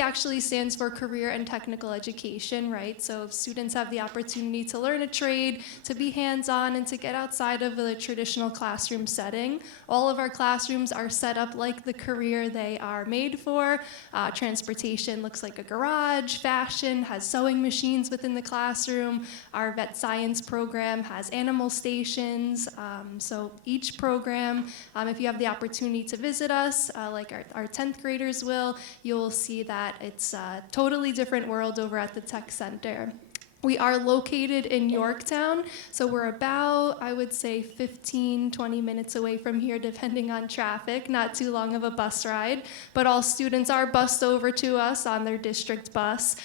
actually stands for Career and Technical Education, right? So students have the opportunity to learn a trade, to be hands-on, and to get outside of the traditional classroom setting. All of our classrooms are set up like the career they are made for. Transportation looks like a garage. Fashion has sewing machines within the classroom. Our vet science program has animal stations. So each program, if you have the opportunity to visit us, like our 10th graders will, you'll see that it's a totally different world over at the Tech Center. We are located in Yorktown, so we're about, I would say, 15, 20 minutes away from here, depending on traffic. Not too long of a bus ride, but all students are bused over to us on their district bus.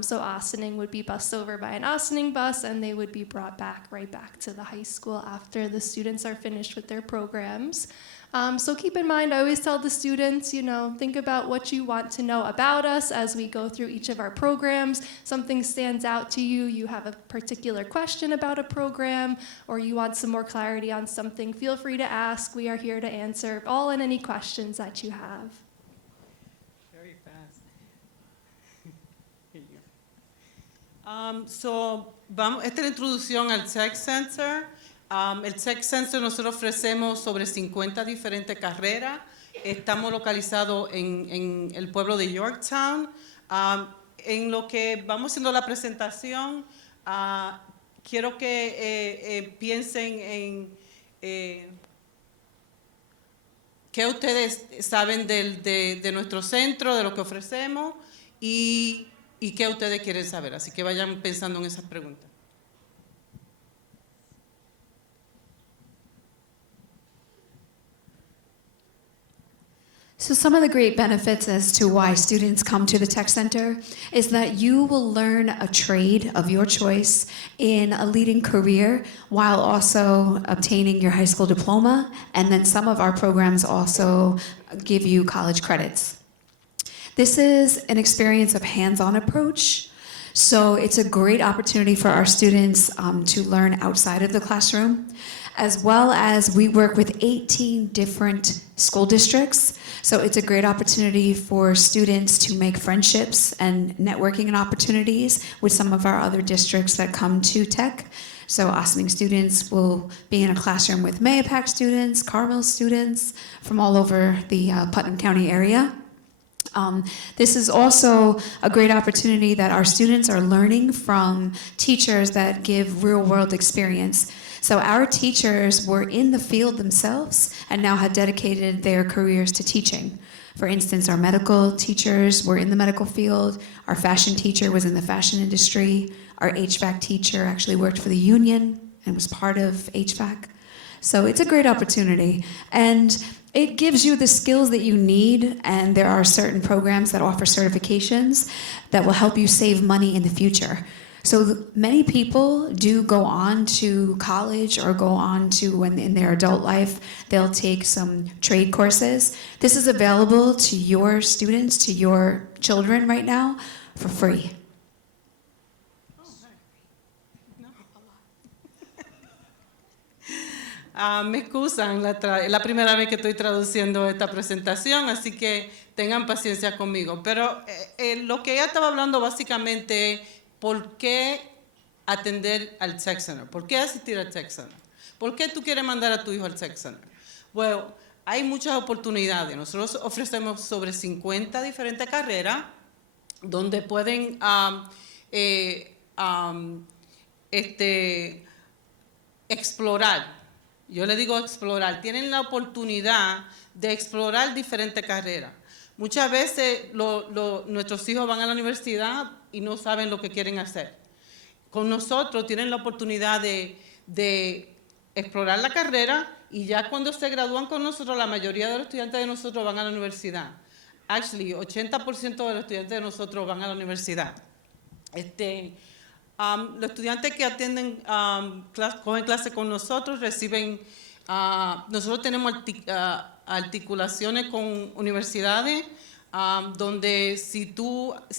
So Austining would be bused over by an Austining bus, and they would be brought back right back to the high school after the students are finished with their programs. So keep in mind, I always tell the students, think about what you want to know about us as we go through each of our programs. Something stands out to you, you have a particular question about a program, or you want some more clarity on something, feel free to ask. We are here to answer all and any questions that you have. Very fast. Esta es la introducción al Tech Center. El Tech Center nosotros ofrecemos sobre 50 diferentes carreras. Estamos localizados en el pueblo de Yorktown. En lo que vamos haciendo la presentación, quiero que piensen en qué ustedes saben de nuestro centro, de lo que ofrecemos y qué ustedes quieren saber. Así que vayan pensando en esas preguntas. So some of the great benefits as to why students come to the Tech Center is that you will learn a trade of your choice in a leading career while also obtaining your high school diploma, and then some of our programs also give you college credits. This is an experience of hands-on approach. So it's a great opportunity for our students to learn outside of the classroom, as well as we work with 18 different school districts. So it's a great opportunity for students to make friendships and networking and opportunities with some of our other districts that come to Tech. So Austining students will be in a classroom with Mahopac students, Carmel students from all over the Putnam County area. This is also a great opportunity that our students are learning from teachers that give real-world experience. So our teachers were in the field themselves and now have dedicated their careers to teaching. For instance, our medical teachers were in the medical field, our fashion teacher was in the fashion industry, our HVAC teacher actually worked for the union and was part of HVAC. So it's a great opportunity. And it gives you the skills that you need, and there are certain programs that offer certifications that will help you save money in the future. So many people do go on to college or go on to, when in their adult life, they'll take some trade courses. This is available to your students, to your children right now for free. Me excusan, la primera vez que estoy traduciendo esta presentación, así que tengan paciencia conmigo. Pero lo que ella estaba hablando básicamente, ¿por qué atender al Tech Center? ¿Por qué asistir al Tech Center? ¿Por qué tú quieres mandar a tu hijo al Tech Center? Bueno, hay muchas oportunidades. Nosotros ofrecemos sobre 50 diferentes carreras donde pueden explorar. Yo le digo explorar. Tienen la oportunidad de explorar diferentes carreras. Muchas veces nuestros hijos van a la universidad y no saben lo que quieren hacer. Con nosotros tienen la oportunidad de explorar la carrera y ya cuando se gradúan con nosotros, la mayoría de los estudiantes de nosotros van a la universidad. Actually, 80% de los estudiantes de nosotros van a la universidad. Los estudiantes que atienden, cogen clase con nosotros, reciben, nosotros tenemos articulaciones con universidades, donde si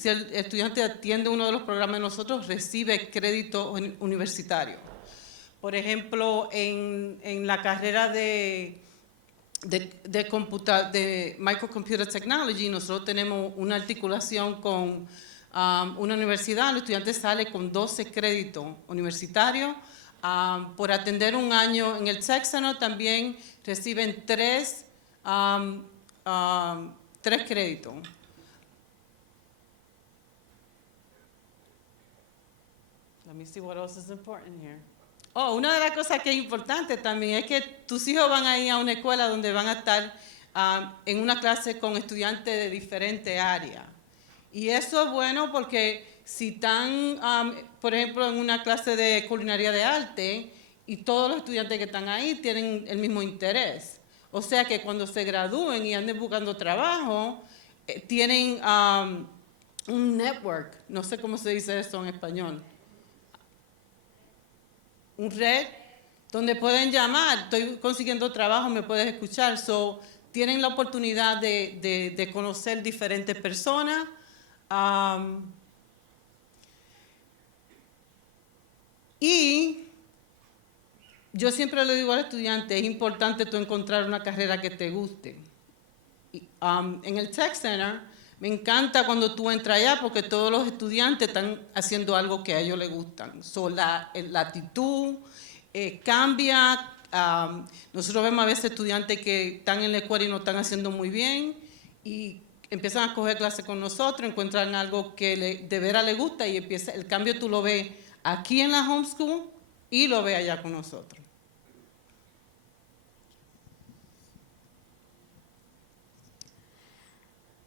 el estudiante atiende uno de los programas de nosotros, recibe crédito universitario. Por ejemplo, en la carrera de de Microcomputer Technology, nosotros tenemos una articulación con una universidad. El estudiante sale con 12 créditos universitarios. Por atender un año en el Tech Center también reciben 3 créditos. Let me see what else is important here. Oh, una de las cosas que es importante también es que tus hijos van a ir a una escuela donde van a estar en una clase con estudiantes de diferentes áreas. Y eso es bueno porque si están, por ejemplo, en una clase de culinaria de arte y todos los estudiantes que están ahí tienen el mismo interés. O sea que cuando se gradúen y anden buscando trabajo, tienen un network, no sé cómo se dice eso en español. Un red donde pueden llamar, estoy consiguiendo trabajo, me puedes escuchar. So, tienen la oportunidad de conocer diferentes personas. Y yo siempre le digo al estudiante, es importante tú encontrar una carrera que te guste. En el Tech Center me encanta cuando tú entras allá porque todos los estudiantes están haciendo algo que a ellos les gustan. So, la actitud cambia. Nosotros vemos a veces estudiantes que están en la escuela y no están haciendo muy bien y empiezan a coger clases con nosotros, encuentran algo que de veras les gusta y empieza, el cambio tú lo ves aquí en la homeschool y lo ves allá con nosotros.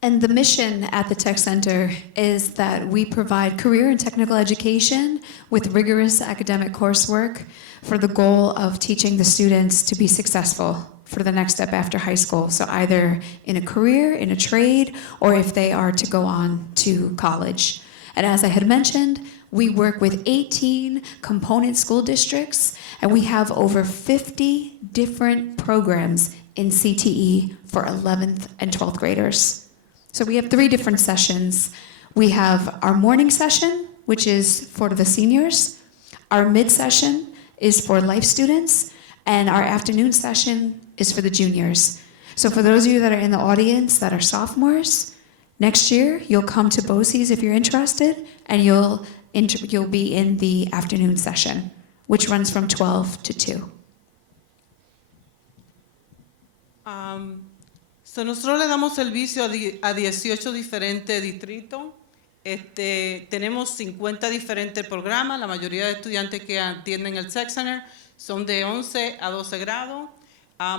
And the mission at the Tech Center is that we provide career and technical education with rigorous academic coursework for the goal of teaching the students to be successful for the next step after high school. So either in a career, in a trade, or if they are to go on to college. And as I had mentioned, we work with 18 component school districts, and we have over 50 different programs in CTE for 11th and 12th graders. So we have 3 different sessions. We have our morning session, which is for the seniors. Our mid-session is for life students, and our afternoon session is for the juniors. So for those of you that are in the audience that are sophomores, next year you'll come to BOCES if you're interested, and you'll be in the afternoon session, which runs from 12 to 2. So nosotros le damos servicio a 18 diferentes distritos. Tenemos 50 diferentes programas. La mayoría de estudiantes que atienden el Tech Center son de 11 a 12 grados.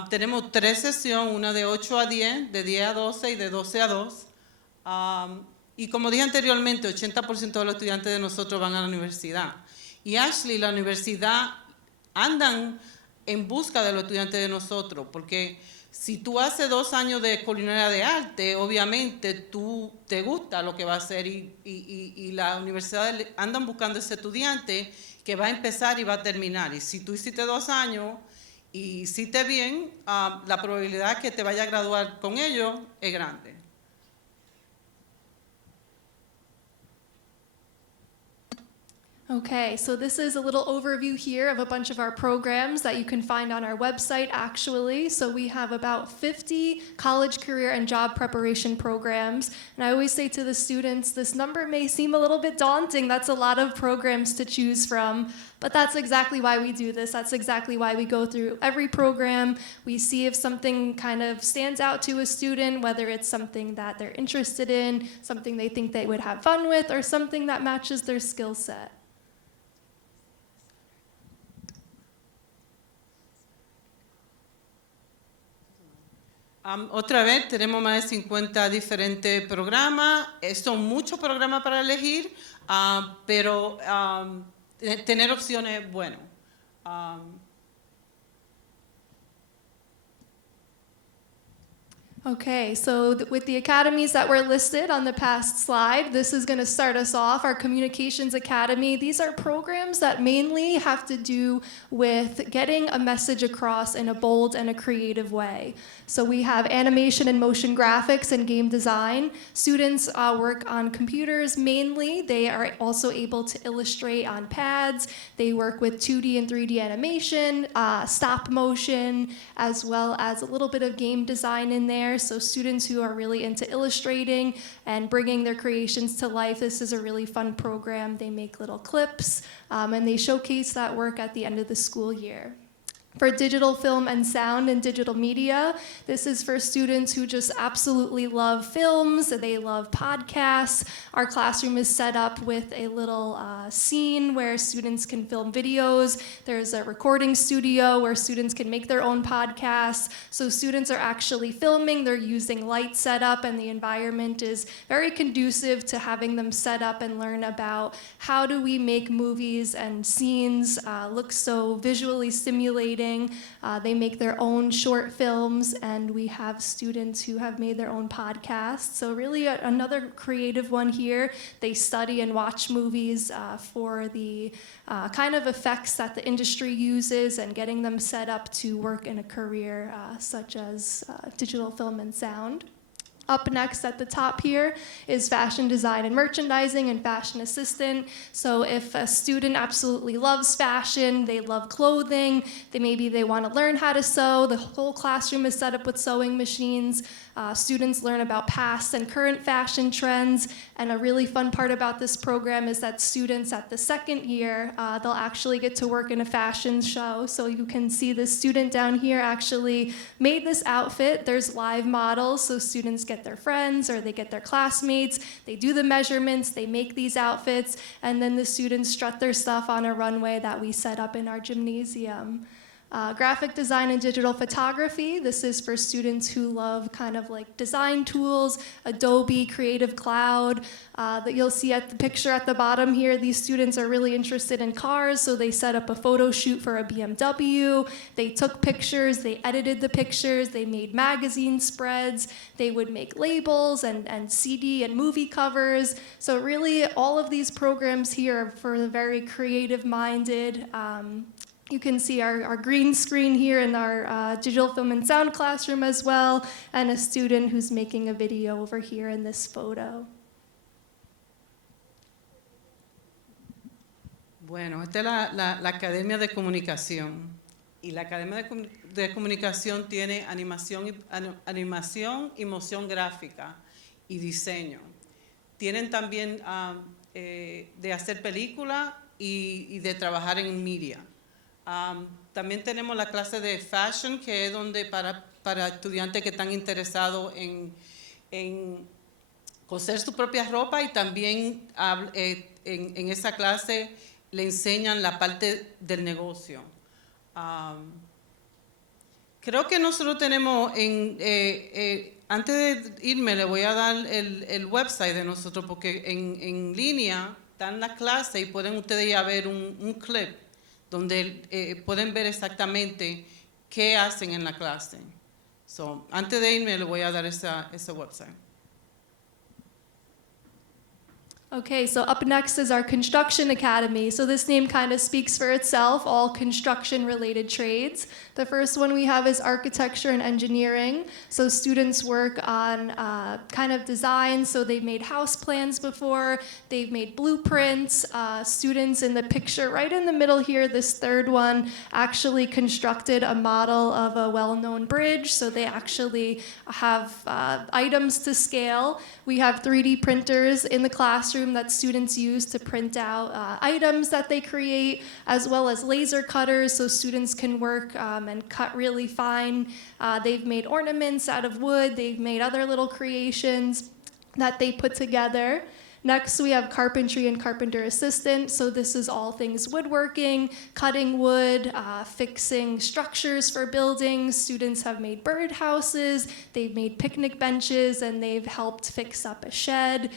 Tenemos 3 sesiones, una de 8 a 10, de 10 a 12 y de 12 a 2. Y como dije anteriormente, 80% de los estudiantes de nosotros van a la universidad. Y Ashley, la universidad, andan en busca de los estudiantes de nosotros, porque si tú haces 2 años de culinaria de arte, obviamente tú te gusta lo que va a hacer y la universidad andan buscando ese estudiante que va a empezar y va a terminar. Y si tú hiciste 2 años y hiciste bien, la probabilidad que te vaya a graduar con ellos es grande. Okay, so this is a little overview here of a bunch of our programs that you can find on our website, actually. So we have about 50 college, career, and job preparation programs. And I always say to the students, this number may seem a little bit daunting. That's a lot of programs to choose from. But that's exactly why we do this. That's exactly why we go through every program. We see if something kind of stands out to a student, whether it's something that they're interested in, something they think they would have fun with, or something that matches their skill set. Otra vez, tenemos más de 50 diferentes programas. Son muchos programas para elegir, pero tener opciones es bueno. Okay, so with the academies that were listed on the past slide, this is going to start us off. Our Communications Academy, these are programs that mainly have to do with getting a message across in a bold and a creative way. So we have animation and motion graphics and game design. Students work on computers mainly. They are also able to illustrate on pads. They work with 2D and 3D animation, stop motion, as well as a little bit of game design in there. So students who are really into illustrating and bringing their creations to life, this is a really fun program. They make little clips, and they showcase that work at the end of the school year. For digital film and sound and digital media, this is for students who just absolutely love films, they love podcasts. Our classroom is set up with a little scene where students can film videos. There's a recording studio where students can make their own podcasts. So students are actually filming, they're using light setup, and the environment is very conducive to having them set up and learn about how do we make movies and scenes look so visually stimulating. They make their own short films, and we have students who have made their own podcasts. So really another creative one here. They study and watch movies for the kind of effects that the industry uses and getting them set up to work in a career such as digital film and sound. Up next at the top here is fashion design and merchandising and fashion assistant. So if a student absolutely loves fashion, they love clothing, maybe they want to learn how to sew, the whole classroom is set up with sewing machines. Students learn about past and current fashion trends, and a really fun part about this program is that students at the second year, they'll actually get to work in a fashion show. So you can see this student down here actually made this outfit. There's live models, so students get their friends or they get their classmates, they do the measurements, they make these outfits, and then the students strut their stuff on a runway that we set up in our gymnasium. Graphic design and digital photography. This is for students who love kind of like design tools, Adobe, Creative Cloud. That you'll see at the picture at the bottom here, these students are really interested in cars, so they set up a photo shoot for a BMW. They took pictures, they edited the pictures, they made magazine spreads, they would make labels and CD and movie covers. So really all of these programs here are for the very creative-minded. You can see our green screen here in our digital film and sound classroom as well, and a student who's making a video over here in this photo. Bueno, esta es la Academia de Comunicación. Y la Academia de Comunicación tiene animación y moción gráfica y diseño. Tienen también de hacer película y de trabajar en media. También tenemos la clase de fashion, que es donde para estudiantes que están interesados en coser su propia ropa, y también en esa clase le enseñan la parte del negocio. Creo que nosotros tenemos, antes de irme le voy a dar el website de nosotros, porque en línea están las clases y pueden ustedes ir a ver un clip donde pueden ver exactamente qué hacen en la clase. So, antes de irme le voy a dar ese website. Okay, so up next is our Construction Academy. So this name kind of speaks for itself, all construction-related trades. The first one we have is architecture and engineering. So students work on kind of design. So they've made house plans before, they've made blueprints. Students in the picture right in the middle here, this third one, actually constructed a model of a well-known bridge. So they actually have items to scale. We have 3D printers in the classroom that students use to print out items that they create, as well as laser cutters so students can work and cut really fine. They've made ornaments out of wood, they've made other little creations that they put together. Next, we have carpentry and carpenter assistant. So this is all things woodworking, cutting wood, fixing structures for buildings. Students have made birdhouses, they've made picnic benches, and they've helped fix up a shed.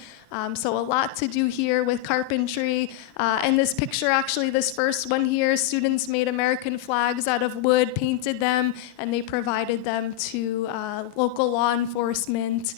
So a lot to do here with carpentry. And this picture, actually, this first one here, students made American flags out of wood, painted them, and they provided them to local law enforcement.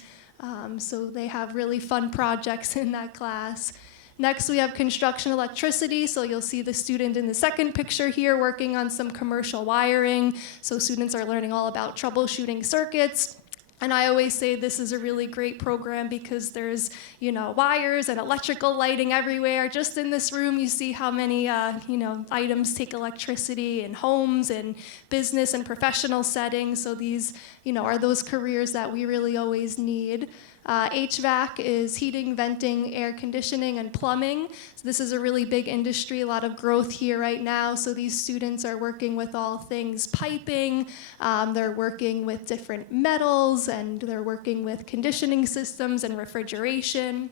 So they have really fun projects in that class. Next, we have construction electricity. So you'll see the student in the second picture here working on some commercial wiring. So students are learning all about troubleshooting circuits. And I always say this is a really great program because there's, wires and electrical lighting everywhere. Just in this room, you see how many, items take electricity in homes and business and professional settings. So these, are those careers that we really always need. HVAC is heating, venting, air conditioning, and plumbing. So this is a really big industry, a lot of growth here right now. So these students are working with all things piping, they're working with different metals, and they're working with conditioning systems and refrigeration.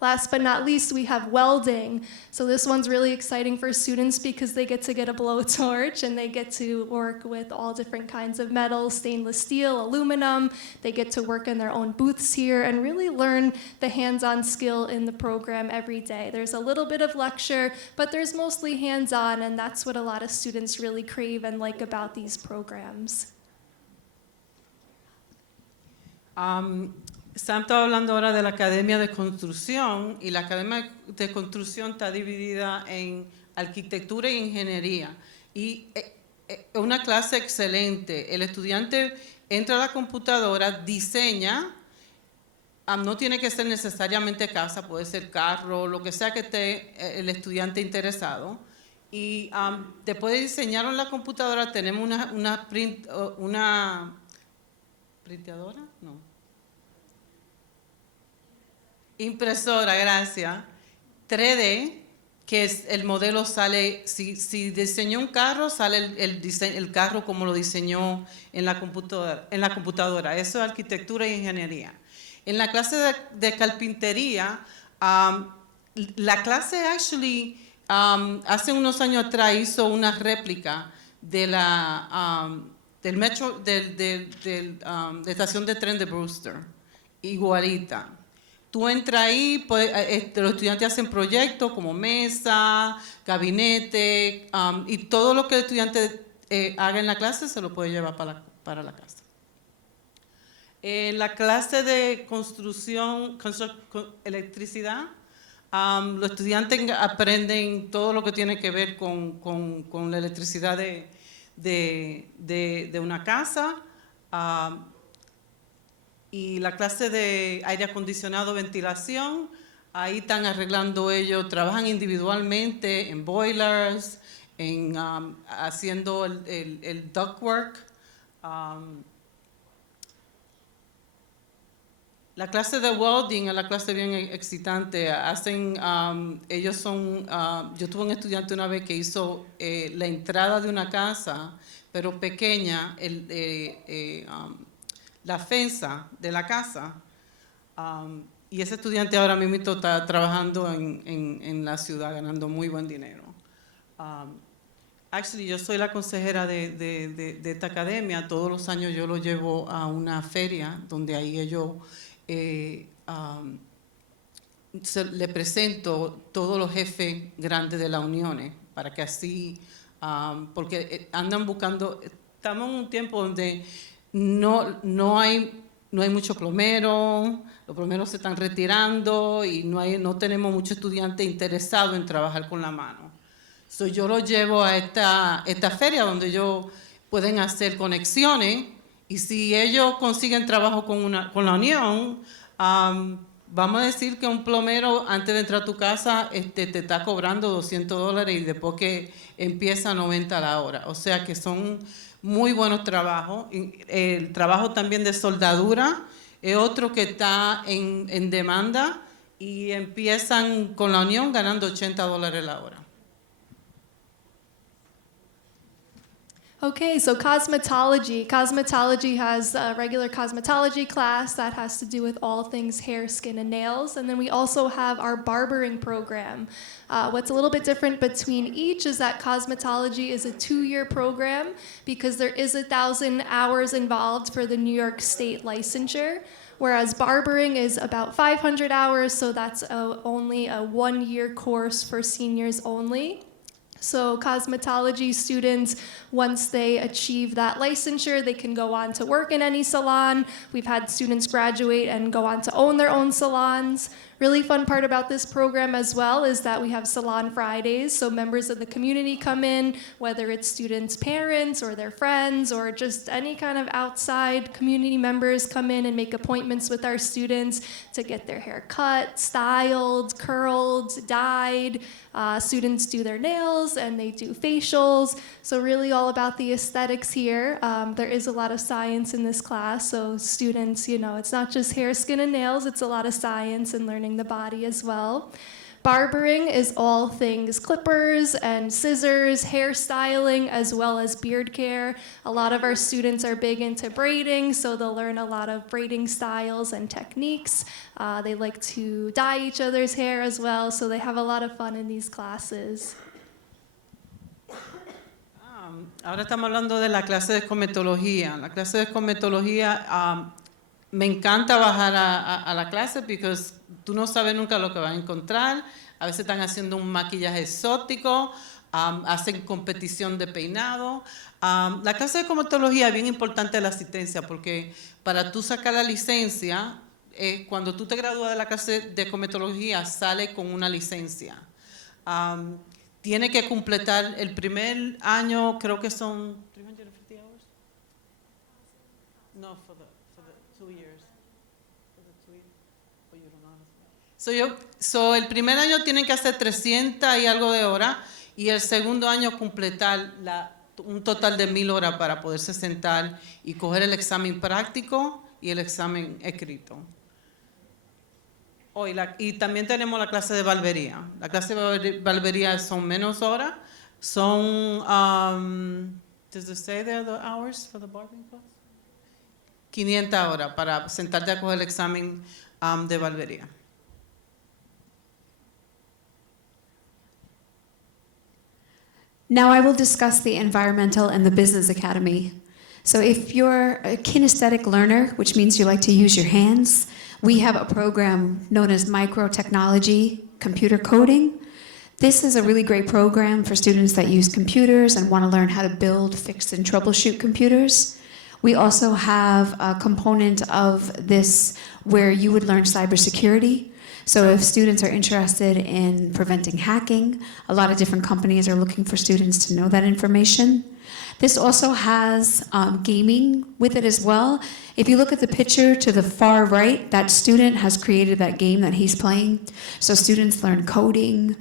Last but not least, we have welding. So this one's really exciting for students because they get to get a blowtorch and they get to work with all different kinds of metals, stainless steel, aluminum. They get to work in their own booths here and really learn the hands-on skill in the program every day. There's a little bit of lecture, but there's mostly hands-on, and that's what a lot of students really crave and like about these programs. Estamos hablando ahora de la Academia de Construcción, y la Academia de Construcción está dividida en arquitectura e ingeniería. Y es una clase excelente. El estudiante entra a la computadora, diseña, no tiene que ser necesariamente casa, puede ser carro, lo que sea que esté el estudiante interesado. Y después de diseñar en la computadora tenemos una printeadora, no. Impresora, gracias. 3D, que es el modelo sale, si diseñó un carro, sale el carro como lo diseñó en la computadora. Eso es arquitectura e ingeniería. En la clase de carpintería, la clase actually, hace unos años atrás hizo una réplica de del metro, de la estación de tren de Brewster, igualita. Tú entras ahí, pues, los estudiantes hacen proyectos como mesa, gabinete, y todo lo que el estudiante haga en la clase se lo puede llevar para la casa. En la clase de construcción, electricidad, los estudiantes aprenden todo lo que tiene que ver con la electricidad de una casa. Y la clase de aire acondicionado, ventilación, ahí están arreglando ellos, trabajan individualmente en boilers, haciendo el ductwork. La clase de welding es la clase bien excitante. Ellos son, yo tuve un estudiante una vez que hizo la entrada de una casa, pero pequeña, la fensa de la casa, y ese estudiante ahora mismo está trabajando en la ciudad, ganando muy buen dinero. Actually, yo soy la consejera de esta academia. Todos los años yo lo llevo a una feria donde ahí ellos le presento todos los jefes grandes de las uniones para que así, porque andan buscando, estamos en un tiempo donde no hay mucho plomero, los plomeros se están retirando y no tenemos muchos estudiantes interesados en trabajar con la mano. So, yo los llevo a esta feria donde ellos pueden hacer conexiones, y si ellos consiguen trabajo con la unión, vamos a decir que un plomero antes de entrar a tu casa te está cobrando $200 y después que empieza 90 a la hora. O sea que son muy buenos trabajos. El trabajo también de soldadura es otro que está en demanda, y empiezan con la unión ganando $80 la hora. Okay, so cosmetology. Cosmetology has a regular cosmetology class that has to do with all things hair, skin, and nails. And then we also have our barbering program. What's a little bit different between each is that cosmetology is a 2-year program because there is 1,000 hours involved for the New York State licensure, whereas barbering is about 500 hours, so that's only a 1-year course for seniors only. So cosmetology students, once they achieve that licensure, they can go on to work in any salon. We've had students graduate and go on to own their own salons. Really fun part about this program as well is that we have Salon Fridays, so members of the community come in, whether it's students' parents or their friends or just any kind of outside community members come in and make appointments with our students to get their hair cut, styled, curled, dyed. Students do their nails and they do facials, so really all about the aesthetics here. There is a lot of science in this class, so students, it's not just hair, skin, and nails, it's a lot of science and learning the body as well. Barbering is all things clippers and scissors, hairstyling, as well as beard care. A lot of our students are big into braiding, so they'll learn a lot of braiding styles and techniques. They like to dye each other's hair as well, so they have a lot of fun in these classes. Ahora estamos hablando de la clase de cosmetología. La clase de cosmetología, me encanta bajar a la clase porque tú no sabes nunca lo que vas a encontrar. A veces están haciendo un maquillaje exótico, hacen competición de peinado. La clase de cosmetología es bien importante la asistencia porque para tú sacar la licencia, cuando tú te gradúas de la clase de cosmetología, sale con una licencia. Tiene que completar el primer año, creo que son 350 hours. No, for the 2 years. For the 2 years. Oh, you don't know. So el primer año tienen que hacer 300 y algo de horas y el segundo año completar un total de 1,000 horas para poderse sentar y coger el examen práctico y el examen escrito. Oh, y también tenemos la clase de barbería. La clase de barbería son menos horas. Son, does it say there the hours for the barbering class? 500 horas para sentarte a coger el examen de barbería. Now I will discuss the environmental and the business academy. So if you're a kinesthetic learner, which means you like to use your hands, we have a program known as microtechnology computer coding. This is a really great program for students that use computers and want to learn how to build, fix, and troubleshoot computers. We also have a component of this where you would learn cybersecurity. So if students are interested in preventing hacking, a lot of different companies are looking for students to know that information. This also has gaming with it as well. If you look at the picture to the far right, that student has created that game that he's playing. So students learn coding.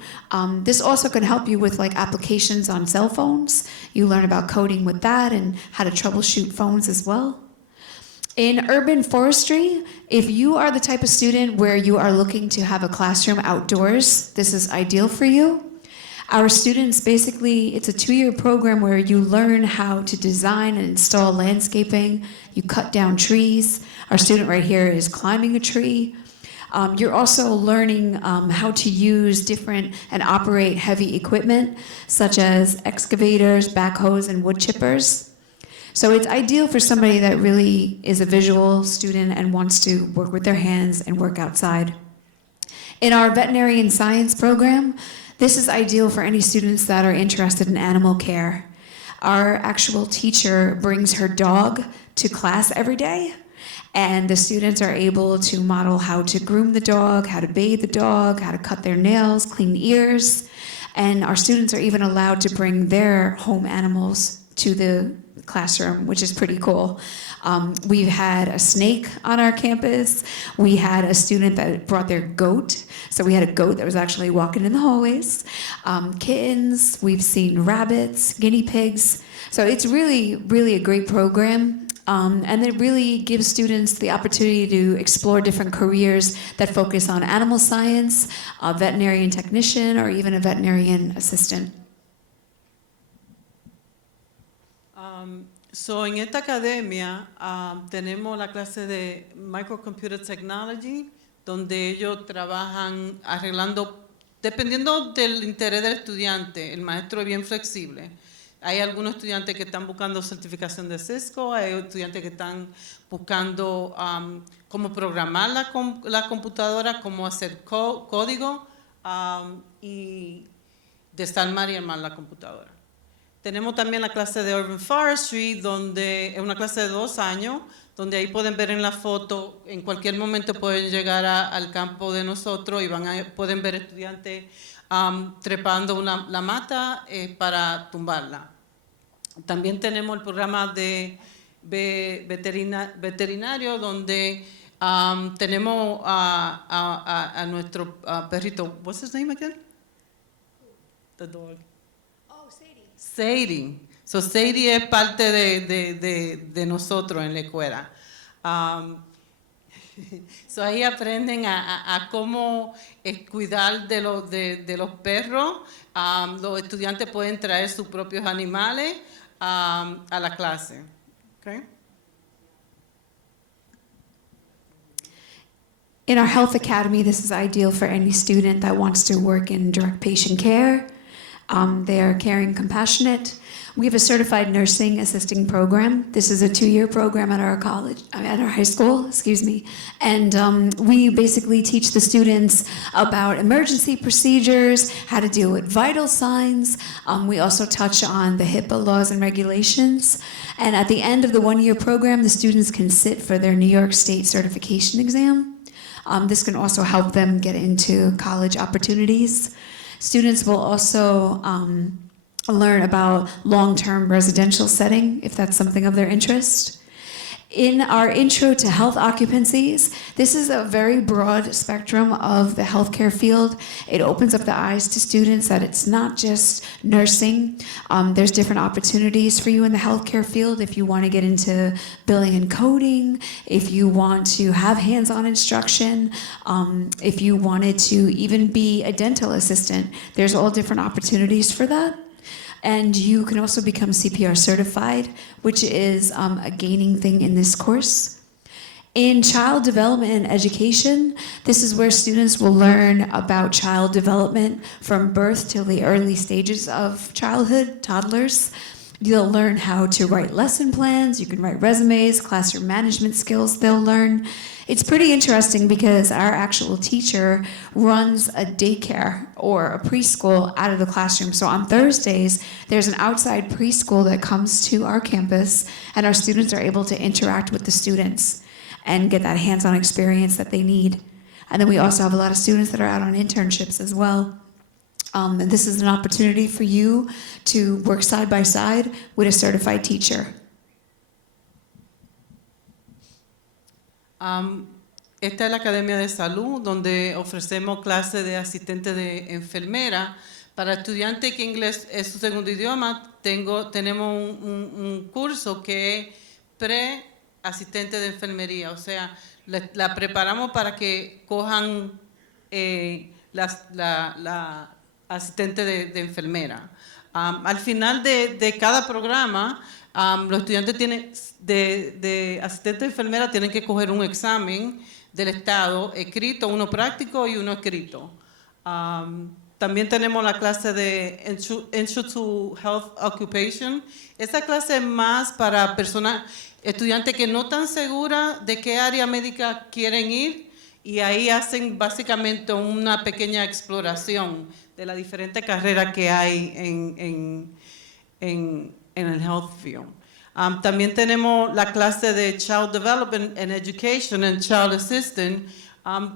This also can help you with like applications on cell phones. You learn about coding with that and how to troubleshoot phones as well. In urban forestry, if you are the type of student where you are looking to have a classroom outdoors, this is ideal for you. Our students, basically, it's a 2-year program where you learn how to design and install landscaping. You cut down trees. Our student right here is climbing a tree. You're also learning how to use different and operate heavy equipment, such as excavators, backhoes, and wood chippers. So it's ideal for somebody that really is a visual student and wants to work with their hands and work outside. In our veterinarian science program, this is ideal for any students that are interested in animal care. Our actual teacher brings her dog to class every day, and the students are able to model how to groom the dog, how to bathe the dog, how to cut their nails, clean ears, and our students are even allowed to bring their home animals to the classroom, which is pretty cool. We've had a snake on our campus. We had a student that brought their goat. So we had a goat that was actually walking in the hallways. Kittens, we've seen rabbits, guinea pigs. So it's really, really a great program. And it really gives students the opportunity to explore different careers that focus on animal science, a veterinarian technician, or even a veterinarian assistant. So en esta academia tenemos la clase de Microcomputer Technology, donde ellos trabajan arreglando, dependiendo del interés del estudiante, el maestro es bien flexible. Hay algunos estudiantes que están buscando certificación de Cisco, hay estudiantes que están buscando cómo programar la computadora, cómo hacer código y desarmar y armar la computadora. Tenemos también la clase de Urban Forestry, donde es una clase de 2 años, donde ahí pueden ver en la foto, en cualquier momento pueden llegar al campo de nosotros y pueden ver estudiantes trepando la mata para tumbarla. También tenemos el programa de veterinario, donde tenemos a nuestro perrito. What's his name again? The dog. Sadie. So Sadie es parte de nosotros en la escuela. So ahí aprenden a cómo cuidar de los perros. Los estudiantes pueden traer sus propios animales a la clase. Okay. In our health academy, this is ideal for any student that wants to work in direct patient care. They are caring and compassionate. We have a certified nursing assisting program. This is a 2-year program at our high school, and we basically teach the students about emergency procedures, how to deal with vital signs. We also touch on the HIPAA laws and regulations. And at the end of the 1-year program, the students can sit for their New York State certification exam. This can also help them get into college opportunities. Students will also learn about long-term residential setting, if that's something of their interest. In our intro to health occupancies, this is a very broad spectrum of the healthcare field. It opens up the eyes to students that it's not just nursing. There's different opportunities for you in the healthcare field if you want to get into billing and coding, if you want to have hands-on instruction, if you wanted to even be a dental assistant. There's all different opportunities for that. And you can also become CPR certified, which is a gaining thing in this course. In child development and education, this is where students will learn about child development from birth till the early stages of childhood, toddlers. You'll learn how to write lesson plans, you can write resumes, classroom management skills they'll learn. It's pretty interesting because our actual teacher runs a daycare or a preschool out of the classroom. So on Thursdays, there's an outside preschool that comes to our campus, and our students are able to interact with the students and get that hands-on experience that they need. And then we also have a lot of students that are out on internships as well. And this is an opportunity for you to work side by side with a certified teacher. Esta es la Academia de Salud, donde ofrecemos clases de asistente de enfermera. Para estudiantes que inglés es su segundo idioma, tenemos un curso que es pre-asistente de enfermería. O sea, la preparamos para que cojan la asistente de enfermera. Al final de cada programa, los estudiantes de asistente de enfermera tienen que coger un examen del Estado, escrito, uno práctico y uno escrito. También tenemos la clase de Intro to Health Occupation. Esa clase es más para estudiantes que no están seguras de qué área médica quieren ir, y ahí hacen básicamente una pequeña exploración de las diferentes carreras que hay en el health field. También tenemos la clase de Child Development and Education and Child Assistant,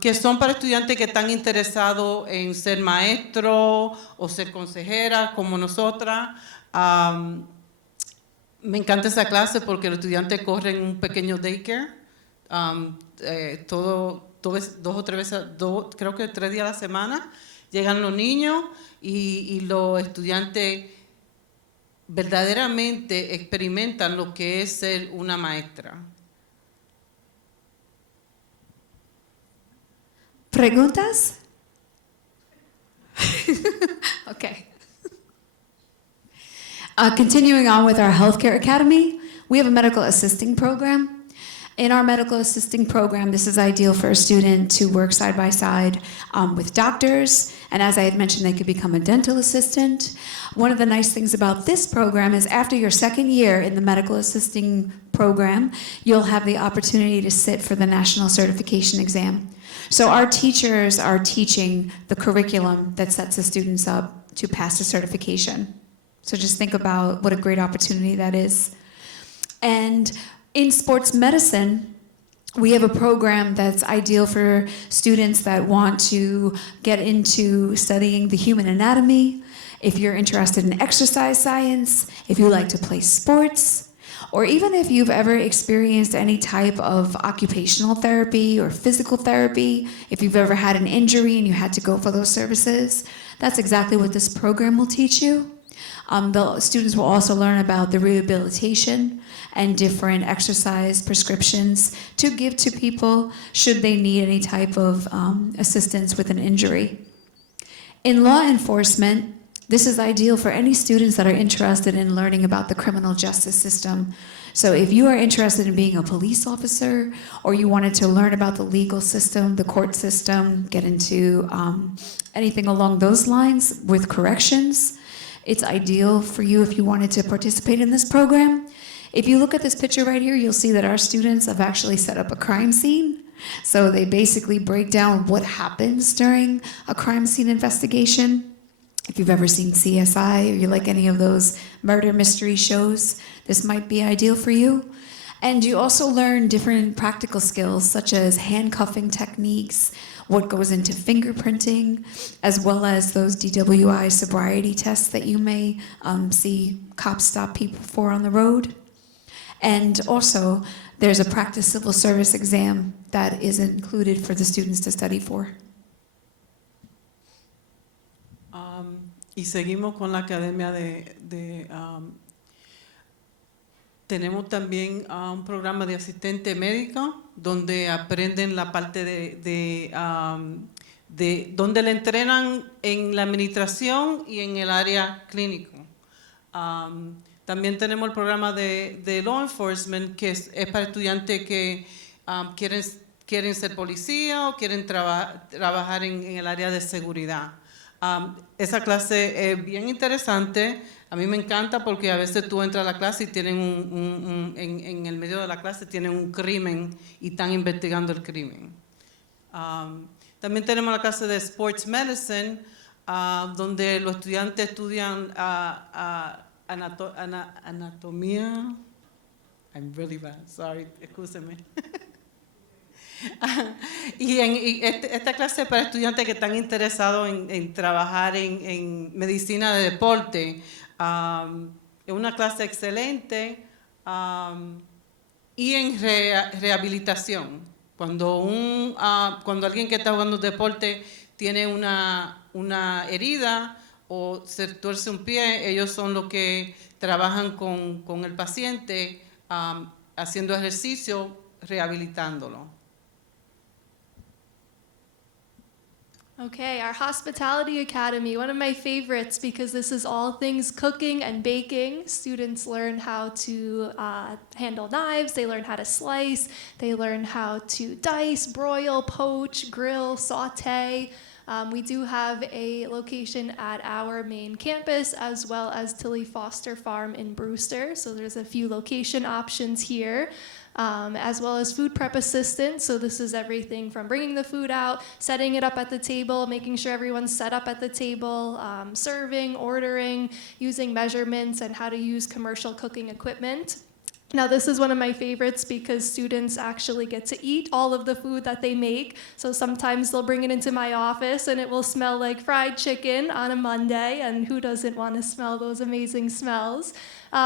que son para estudiantes que están interesados en ser maestros o ser consejeras como nosotras. Me encanta esa clase porque los estudiantes corren un pequeño daycare, dos o tres veces, creo que 3 días a la semana. Llegan los niños y los estudiantes verdaderamente experimentan lo que es ser una maestra. ¿Preguntas? Okay. Continuing on with our Healthcare Academy, we have a medical assisting program. In our medical assisting program, this is ideal for a student to work side by side with doctors. And as I had mentioned, they could become a dental assistant. One of the nice things about this program is after your second year in the medical assisting program, you'll have the opportunity to sit for the national certification exam. So our teachers are teaching the curriculum that sets the students up to pass the certification. So just think about what a great opportunity that is. And in sports medicine, we have a program that's ideal for students that want to get into studying the human anatomy, if you're interested in exercise science, if you like to play sports, or even if you've ever experienced any type of occupational therapy or physical therapy, if you've ever had an injury and you had to go for those services, that's exactly what this program will teach you. The students will also learn about the rehabilitation and different exercise prescriptions to give to people should they need any type of assistance with an injury. In law enforcement, this is ideal for any students that are interested in learning about the criminal justice system. So if you are interested in being a police officer, or you wanted to learn about the legal system, the court system, get into anything along those lines with corrections, it's ideal for you if you wanted to participate in this program. If you look at this picture right here, you'll see that our students have actually set up a crime scene. So they basically break down what happens during a crime scene investigation. If you've ever seen CSI or you like any of those murder mystery shows, this might be ideal for you. And you also learn different practical skills such as handcuffing techniques, what goes into fingerprinting, as well as those DWI sobriety tests that you may see cops stop people for on the road. And also, there's a practice civil service exam that is included for the students to study for. Y seguimos con la academia tenemos también un programa de asistente médico donde aprenden la parte de donde le entrenan en la administración y en el área clínico. También tenemos el programa de law enforcement que es para estudiantes que quieren ser policía o quieren trabajar en el área de seguridad. Esa clase es bien interesante. A mí me encanta porque a veces tú entras a la clase y tienen en el medio de la clase tienen un crimen y están investigando el crimen. También tenemos la clase de Sports Medicine, donde los estudiantes estudian anatomía. I'm really bad, sorry, excúsenme. Y esta clase es para estudiantes que están interesados en trabajar en medicina de deporte. Es una clase excelente y en rehabilitación. Cuando alguien que está jugando deporte tiene una herida o se tuerce un pie, ellos son los que trabajan con el paciente haciendo ejercicio, rehabilitándolo. Okay, our Hospitality Academy, one of my favorites because this is all things cooking and baking. Students learn how to handle knives, they learn how to slice, they learn how to dice, broil, poach, grill, saute. We do have a location at our main campus as well as Tilly Foster Farm in Brewster, so there's a few location options here. As well as food prep assistance. So this is everything from bringing the food out, setting it up at the table, making sure everyone's set up at the table, serving, ordering, using measurements, and how to use commercial cooking equipment. Now this is one of my favorites because students actually get to eat all of the food that they make. So sometimes they'll bring it into my office and it will smell like fried chicken on a Monday, and who doesn't want to smell those amazing smells?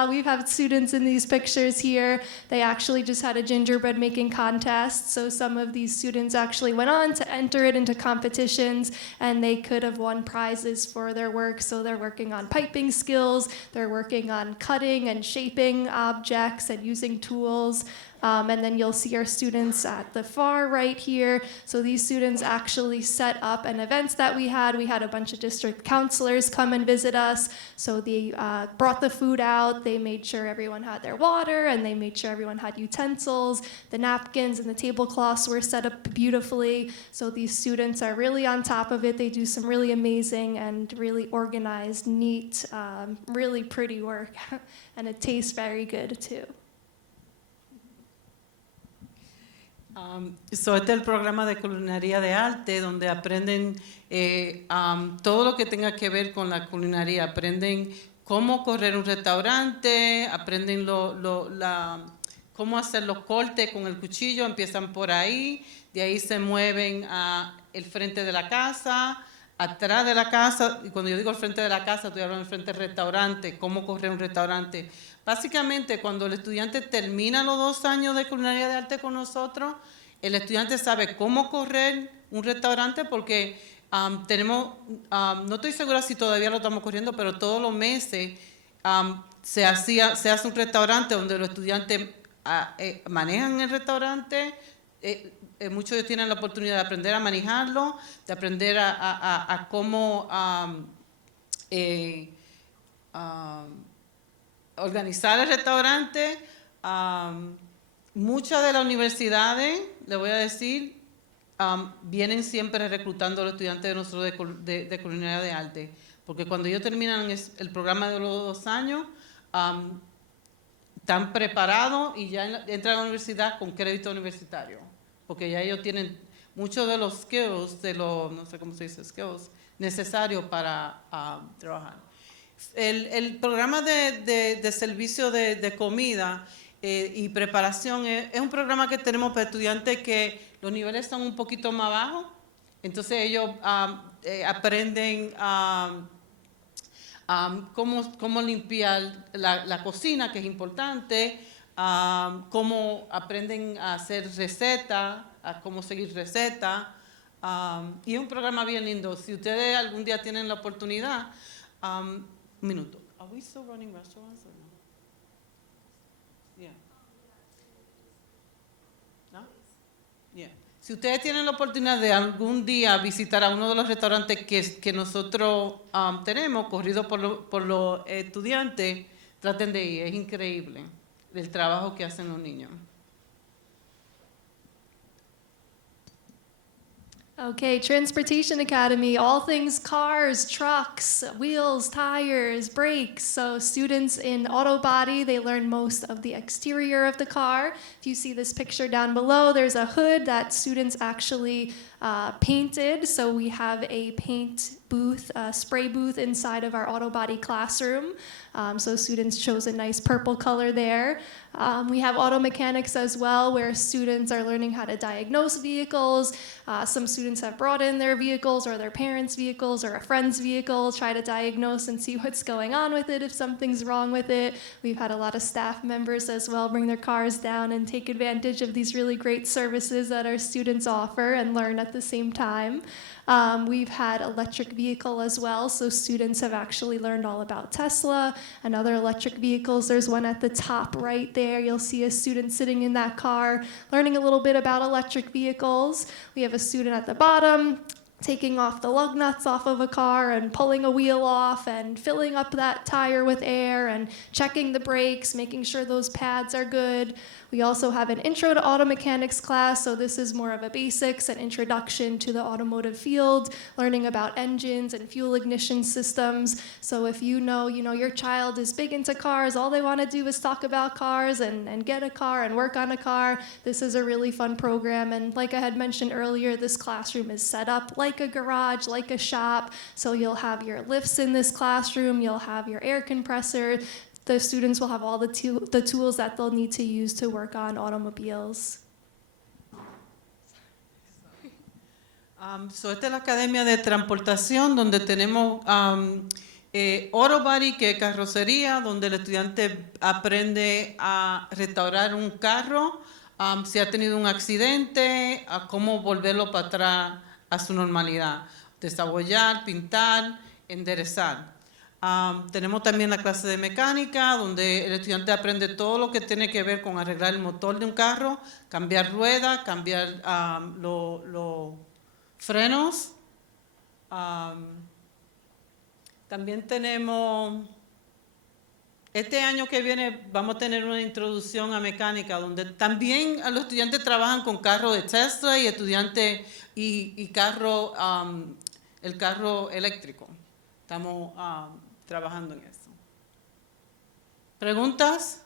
We've had students in these pictures here. They actually just had a gingerbread making contest. So some of these students actually went on to enter it into competitions, and they could have won prizes for their work. So they're working on piping skills. They're working on cutting and shaping objects and using tools. And then you'll see our students at the far right here. So these students actually set up an event that we had. We had a bunch of district counselors come and visit us. So they brought the food out. They made sure everyone had their water, and they made sure everyone had utensils. The napkins and the tablecloths were set up beautifully. So these students are really on top of it. They do some really amazing and really organized, neat, really pretty work. And it tastes very good too. Este es el programa de culinaria de arte, donde aprenden todo lo que tenga que ver con la culinaria. Aprenden cómo correr un restaurante, aprenden cómo hacer los cortes con el cuchillo, empiezan por ahí, de ahí se mueven al frente de la casa, atrás de la casa, y cuando yo digo el frente de la casa, estoy hablando del frente del restaurante, cómo correr un restaurante. Básicamente, cuando el estudiante termina los 2 años de culinaria de arte con nosotros, el estudiante sabe cómo correr un restaurante porque tenemos, no estoy segura si todavía lo estamos corriendo, pero todos los meses se hace un restaurante donde los estudiantes manejan el restaurante. Muchos de ellos tienen la oportunidad de aprender a manejarlo, de aprender a cómo organizar el restaurante. Muchas de las universidades, le voy a decir, vienen siempre reclutando a los estudiantes de nosotros de culinaria de arte, porque cuando ellos terminan el programa de los 2 años, están preparados y ya entran a la universidad con crédito universitario, porque ya ellos tienen muchos de los skills, no sé cómo se dice, skills, necesarios para trabajar. El programa de servicio de comida y preparación es un programa que tenemos para estudiantes que los niveles son un poquito más bajos, entonces ellos aprenden cómo limpiar la cocina, que es importante, cómo aprenden a hacer recetas, a cómo seguir recetas, y es un programa bien lindo. Si ustedes algún día tienen la oportunidad, un minuto. Are we still running restaurants or no? Yeah. ¿No? Yeah. Si ustedes tienen la oportunidad de algún día visitar a uno de los restaurantes que nosotros tenemos, corridos por los estudiantes, traten de ir. Es increíble el trabajo que hacen los niños. Okay, Transportation Academy, all things cars, trucks, wheels, tires, brakes. So students in auto body, they learn most of the exterior of the car. If you see this picture down below, there's a hood that students actually painted. So we have a paint booth, spray booth inside of our auto body classroom. So students chose a nice purple color there. We have auto mechanics as well, where students are learning how to diagnose vehicles. Some students have brought in their vehicles or their parents' vehicles or a friend's vehicle, try to diagnose and see what's going on with it, if something's wrong with it. We've had a lot of staff members as well bring their cars down and take advantage of these really great services that our students offer and learn at the same time. We've had electric vehicle as well, so students have actually learned all about Tesla and other electric vehicles. There's one at the top right there. You'll see a student sitting in that car, learning a little bit about electric vehicles. We have a student at the bottom taking off the lug nuts off of a car and pulling a wheel off and filling up that tire with air and checking the brakes, making sure those pads are good. We also have an intro to auto mechanics class, so this is more of a basics and introduction to the automotive field, learning about engines and fuel ignition systems. So if you know your child is big into cars, all they want to do is talk about cars and get a car and work on a car, this is a really fun program. And like I had mentioned earlier, this classroom is set up like a garage, like a shop. So you'll have your lifts in this classroom, you'll have your air compressor. The students will have all the tools that they'll need to use to work on automobiles. Esta es la Academia de Transportación, donde tenemos auto body, que es carrocería, donde el estudiante aprende a restaurar un carro, si ha tenido un accidente, a cómo volverlo para atrás a su normalidad, desabollar, pintar, enderezar. Tenemos también la clase de mecánica, donde el estudiante aprende todo lo que tiene que ver con arreglar el motor de un carro, cambiar ruedas, cambiar los frenos. También tenemos, este año que viene vamos a tener una introducción a mecánica, donde también los estudiantes trabajan con carros de Tesla y estudiantes y carro, el carro eléctrico. Estamos trabajando en eso. ¿Preguntas?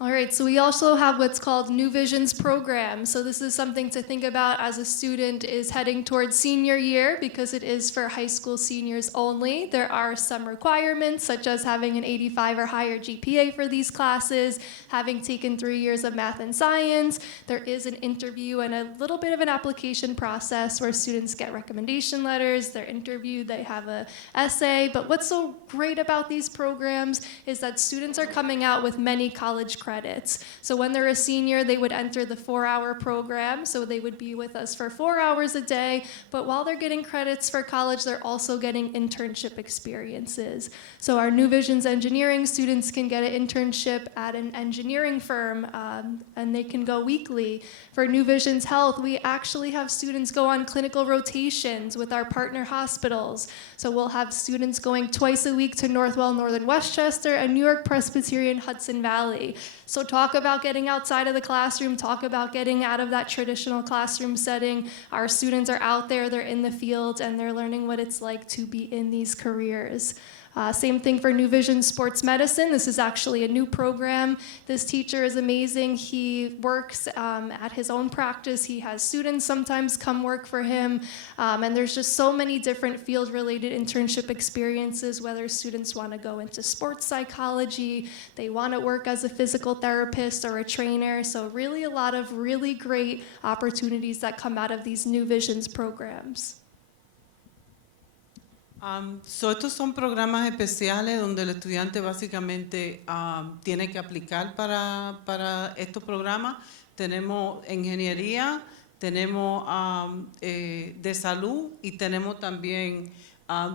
All right, so we also have what's called New Visions program. So this is something to think about as a student is heading towards senior year because it is for high school seniors only. There are some requirements such as having an 85 or higher GPA for these classes, having taken 3 years of math and science. There is an interview and a little bit of an application process where students get recommendation letters, they're interviewed, they have an essay. But what's so great about these programs is that students are coming out with many college credits. So when they're a senior, they would enter the 4-hour program. So they would be with us for 4 hours a day. But while they're getting credits for college, they're also getting internship experiences. So our New Visions engineering students can get an internship at an engineering firm, and they can go weekly. For New Visions Health, we actually have students go on clinical rotations with our partner hospitals. So we'll have students going twice a week to Northwell, Northern Westchester, and New York Presbyterian Hudson Valley. So talk about getting outside of the classroom, talk about getting out of that traditional classroom setting. Our students are out there, they're in the field, and they're learning what it's like to be in these careers. Same thing for New Vision Sports Medicine. This is actually a new program. This teacher is amazing. He works at his own practice. He has students sometimes come work for him. And there's just so many different field-related internship experiences, whether students want to go into sports psychology, they want to work as a physical therapist or a trainer. So really a lot of really great opportunities that come out of these New Visions programs. Estos son programas especiales donde el estudiante básicamente tiene que aplicar para estos programas. Tenemos ingeniería, tenemos de salud y tenemos también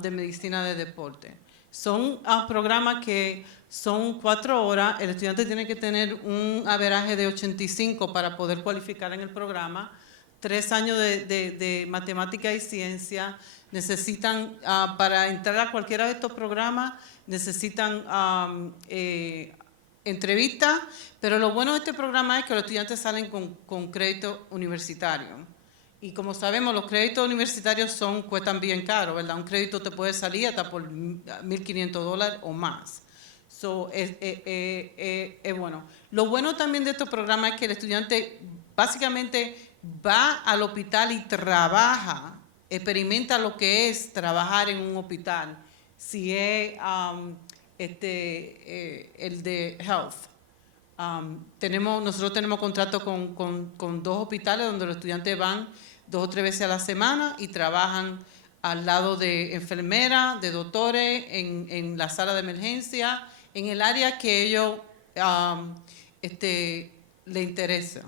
de medicina de deporte. Son programas que son 4 horas, el estudiante tiene que tener un averaje de 85 para poder cualificar en el programa, 3 años de matemática y ciencia. Necesitan, para entrar a cualquiera de estos programas, necesitan entrevistas, pero lo bueno de este programa es que los estudiantes salen con crédito universitario. Y como sabemos, los créditos universitarios cuestan bien caro, ¿verdad? Un crédito te puede salir hasta por $1,500 o más. Es bueno. Lo bueno también de estos programas es que el estudiante básicamente va al hospital y trabaja, experimenta lo que es trabajar en un hospital, si es el de health. Nosotros tenemos contrato con 2 hospitales donde los estudiantes van 2 o 3 veces a la semana y trabajan al lado de enfermeras, de doctores, en la sala de emergencia, en el área que ellos le interesa.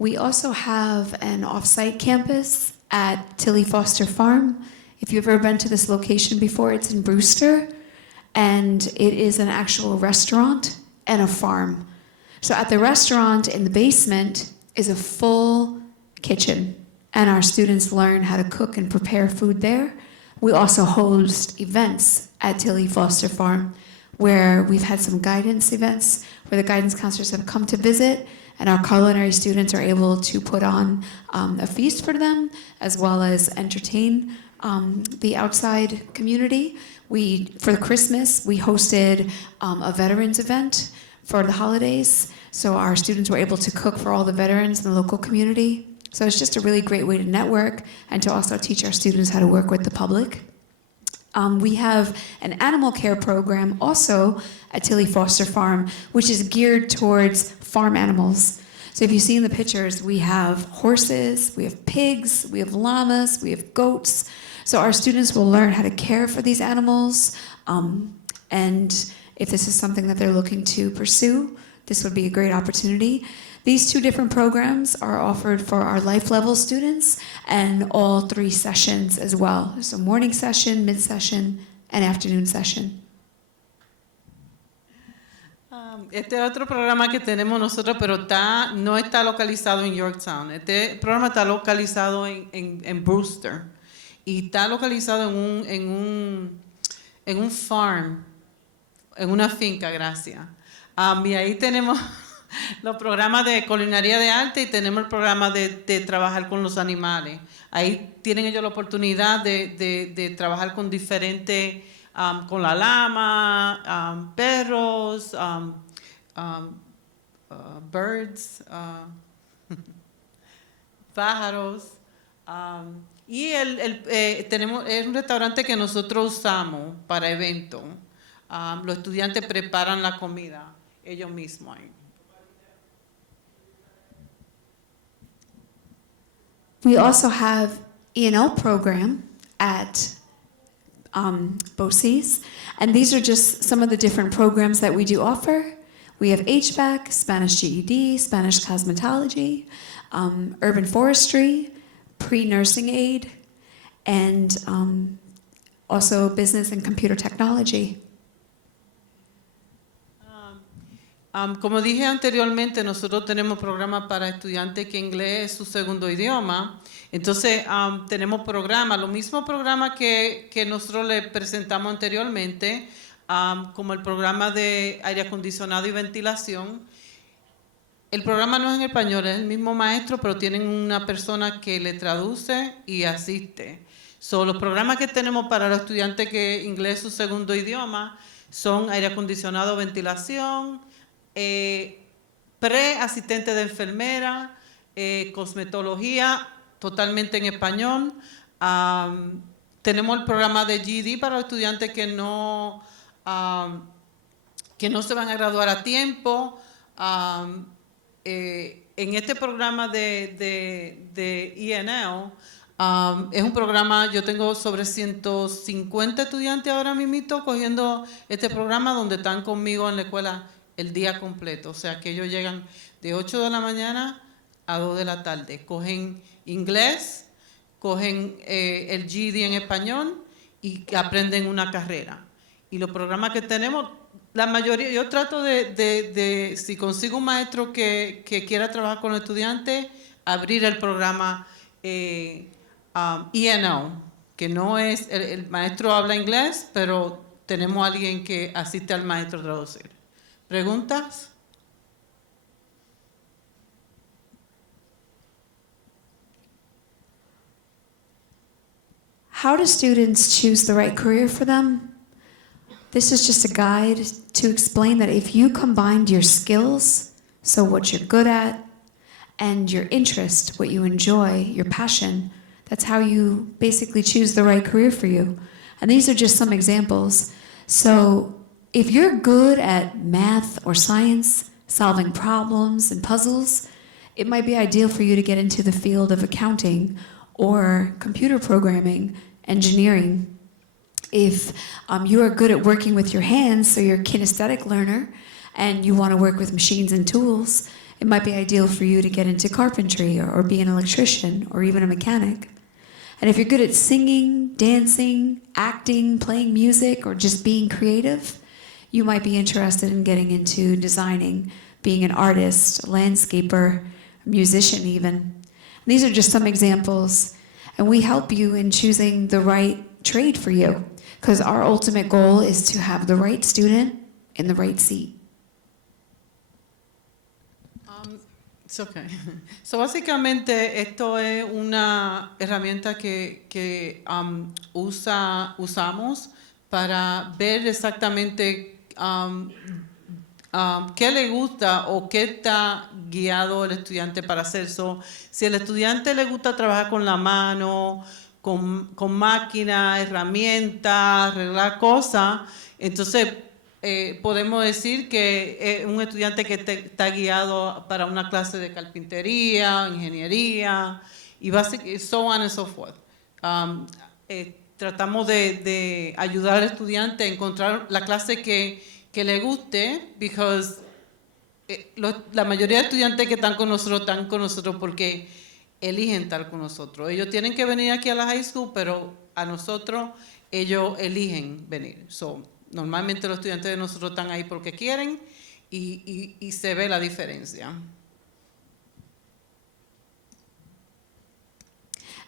We also have an off-site campus at Tilly Foster Farm. If you've ever been to this location before, it's in Brewster, and it is an actual restaurant and a farm. So at the restaurant in the basement is a full kitchen, and our students learn how to cook and prepare food there. We also host events at Tilly Foster Farm, where we've had some guidance events where the guidance counselors have come to visit, and our culinary students are able to put on a feast for them, as well as entertain the outside community. For Christmas, we hosted a veterans event for the holidays, so our students were able to cook for all the veterans in the local community. So it's just a really great way to network and to also teach our students how to work with the public. We have an animal care program also at Tilly Foster Farm, which is geared towards farm animals. So if you see in the pictures, we have horses, we have pigs, we have llamas, we have goats. So our students will learn how to care for these animals, and If this is something that they're looking to pursue, this would be a great opportunity. These two different programs are offered for our life level students and all 3 sessions as well. There's a morning session, mid-session, and afternoon session. Este es otro programa que tenemos nosotros, pero no está localizado en Yorktown. Este programa está localizado en Brewster y está localizado en un farm, en una finca, gracias. Y ahí tenemos los programas de culinaria de arte y tenemos el programa de trabajar con los animales. Ahí tienen ellos la oportunidad de trabajar con diferentes, con la lama, perros, birds, pájaros. Y es un restaurante que nosotros usamos para eventos. Los estudiantes preparan la comida ellos mismos ahí. We also have E&L program at BOCES, and these are just some of the different programs that we do offer. We have HVAC, Spanish GED, Spanish cosmetology, urban forestry, pre-nursing aid, and also business and computer technology. Como dije anteriormente, nosotros tenemos programas para estudiantes que inglés es su segundo idioma. Entonces, tenemos programas, los mismos programas que nosotros le presentamos anteriormente, como el programa de aire acondicionado y ventilación. El programa no es en español, es el mismo maestro, pero tienen una persona que le traduce y asiste. Los programas que tenemos para los estudiantes que inglés es su segundo idioma son aire acondicionado, ventilación, pre-asistente de enfermera, cosmetología, totalmente en español. Tenemos el programa de GED para los estudiantes que no se van a graduar a tiempo. En este programa de E&L, es un programa, yo tengo sobre 150 estudiantes ahora mismo cogiendo este programa donde están conmigo en la escuela el día completo. O sea, que ellos llegan de 8 de la mañana a 2 de la tarde. Cogen inglés, cogen el GED en español y aprenden una carrera. Y los programas que tenemos, la mayoría, yo trato de si consigo un maestro que quiera trabajar con los estudiantes, abrir el programa E&L, que no es, el maestro habla inglés, pero tenemos a alguien que asiste al maestro a traducir. ¿Preguntas? How do students choose the right career for them? This is just a guide to explain that if you combined your skills, so what you're good at, and your interest, what you enjoy, your passion, that's how you basically choose the right career for you. And these are just some examples. So if you're good at math or science, solving problems and puzzles, it might be ideal for you to get into the field of accounting or computer programming, engineering. If you are good at working with your hands, so you're a kinesthetic learner, and you want to work with machines and tools, it might be ideal for you to get into carpentry or be an electrician or even a mechanic. And if you're good at singing, dancing, acting, playing music, or just being creative, you might be interested in getting into designing, being an artist, a landscaper, a musician even. These are just some examples, and we help you in choosing the right trade for you, because our ultimate goal is to have the right student in the right seat. It's okay. So, básicamente, esto es una herramienta que usamos para ver exactamente qué le gusta o qué está guiado el estudiante para hacer. Si el estudiante le gusta trabajar con la mano, con máquinas, herramientas, arreglar cosas, entonces podemos decir que es un estudiante que está guiado para una clase de carpintería, ingeniería, y so on and so forth. Tratamos de ayudar al estudiante a encontrar la clase que que le guste, because la mayoría de estudiantes que están con nosotros porque eligen estar con nosotros. Ellos tienen que venir aquí a la high school, pero a nosotros ellos eligen venir. So, normalmente los estudiantes de nosotros están ahí porque quieren y se ve la diferencia.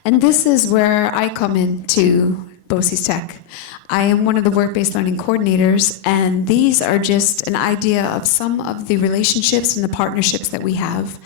And this is where I come into BOCES Tech. I am one of the work-based learning coordinators, and these are just an idea of some of the relationships and the partnerships that we have.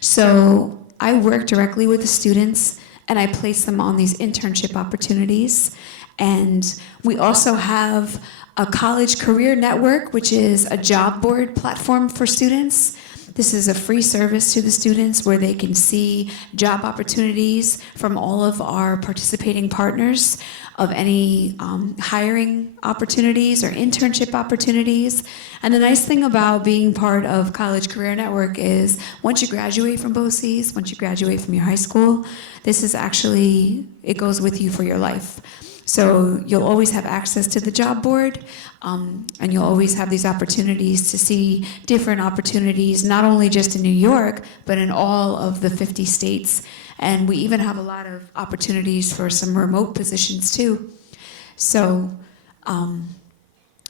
So I work directly with the students, and I place them on these internship opportunities. And we also have a college career network, which is a job board platform for students. This is a free service to the students where they can see job opportunities from all of our participating partners of any hiring opportunities or internship opportunities. And the nice thing about being part of College Career Network is once you graduate from BOCES, once you graduate from your high school, this is actually, it goes with you for your life. So you'll always have access to the job board, and you'll always have these opportunities to see different opportunities, not only just in New York, but in all of the 50 states. And we even have a lot of opportunities for some remote positions too. So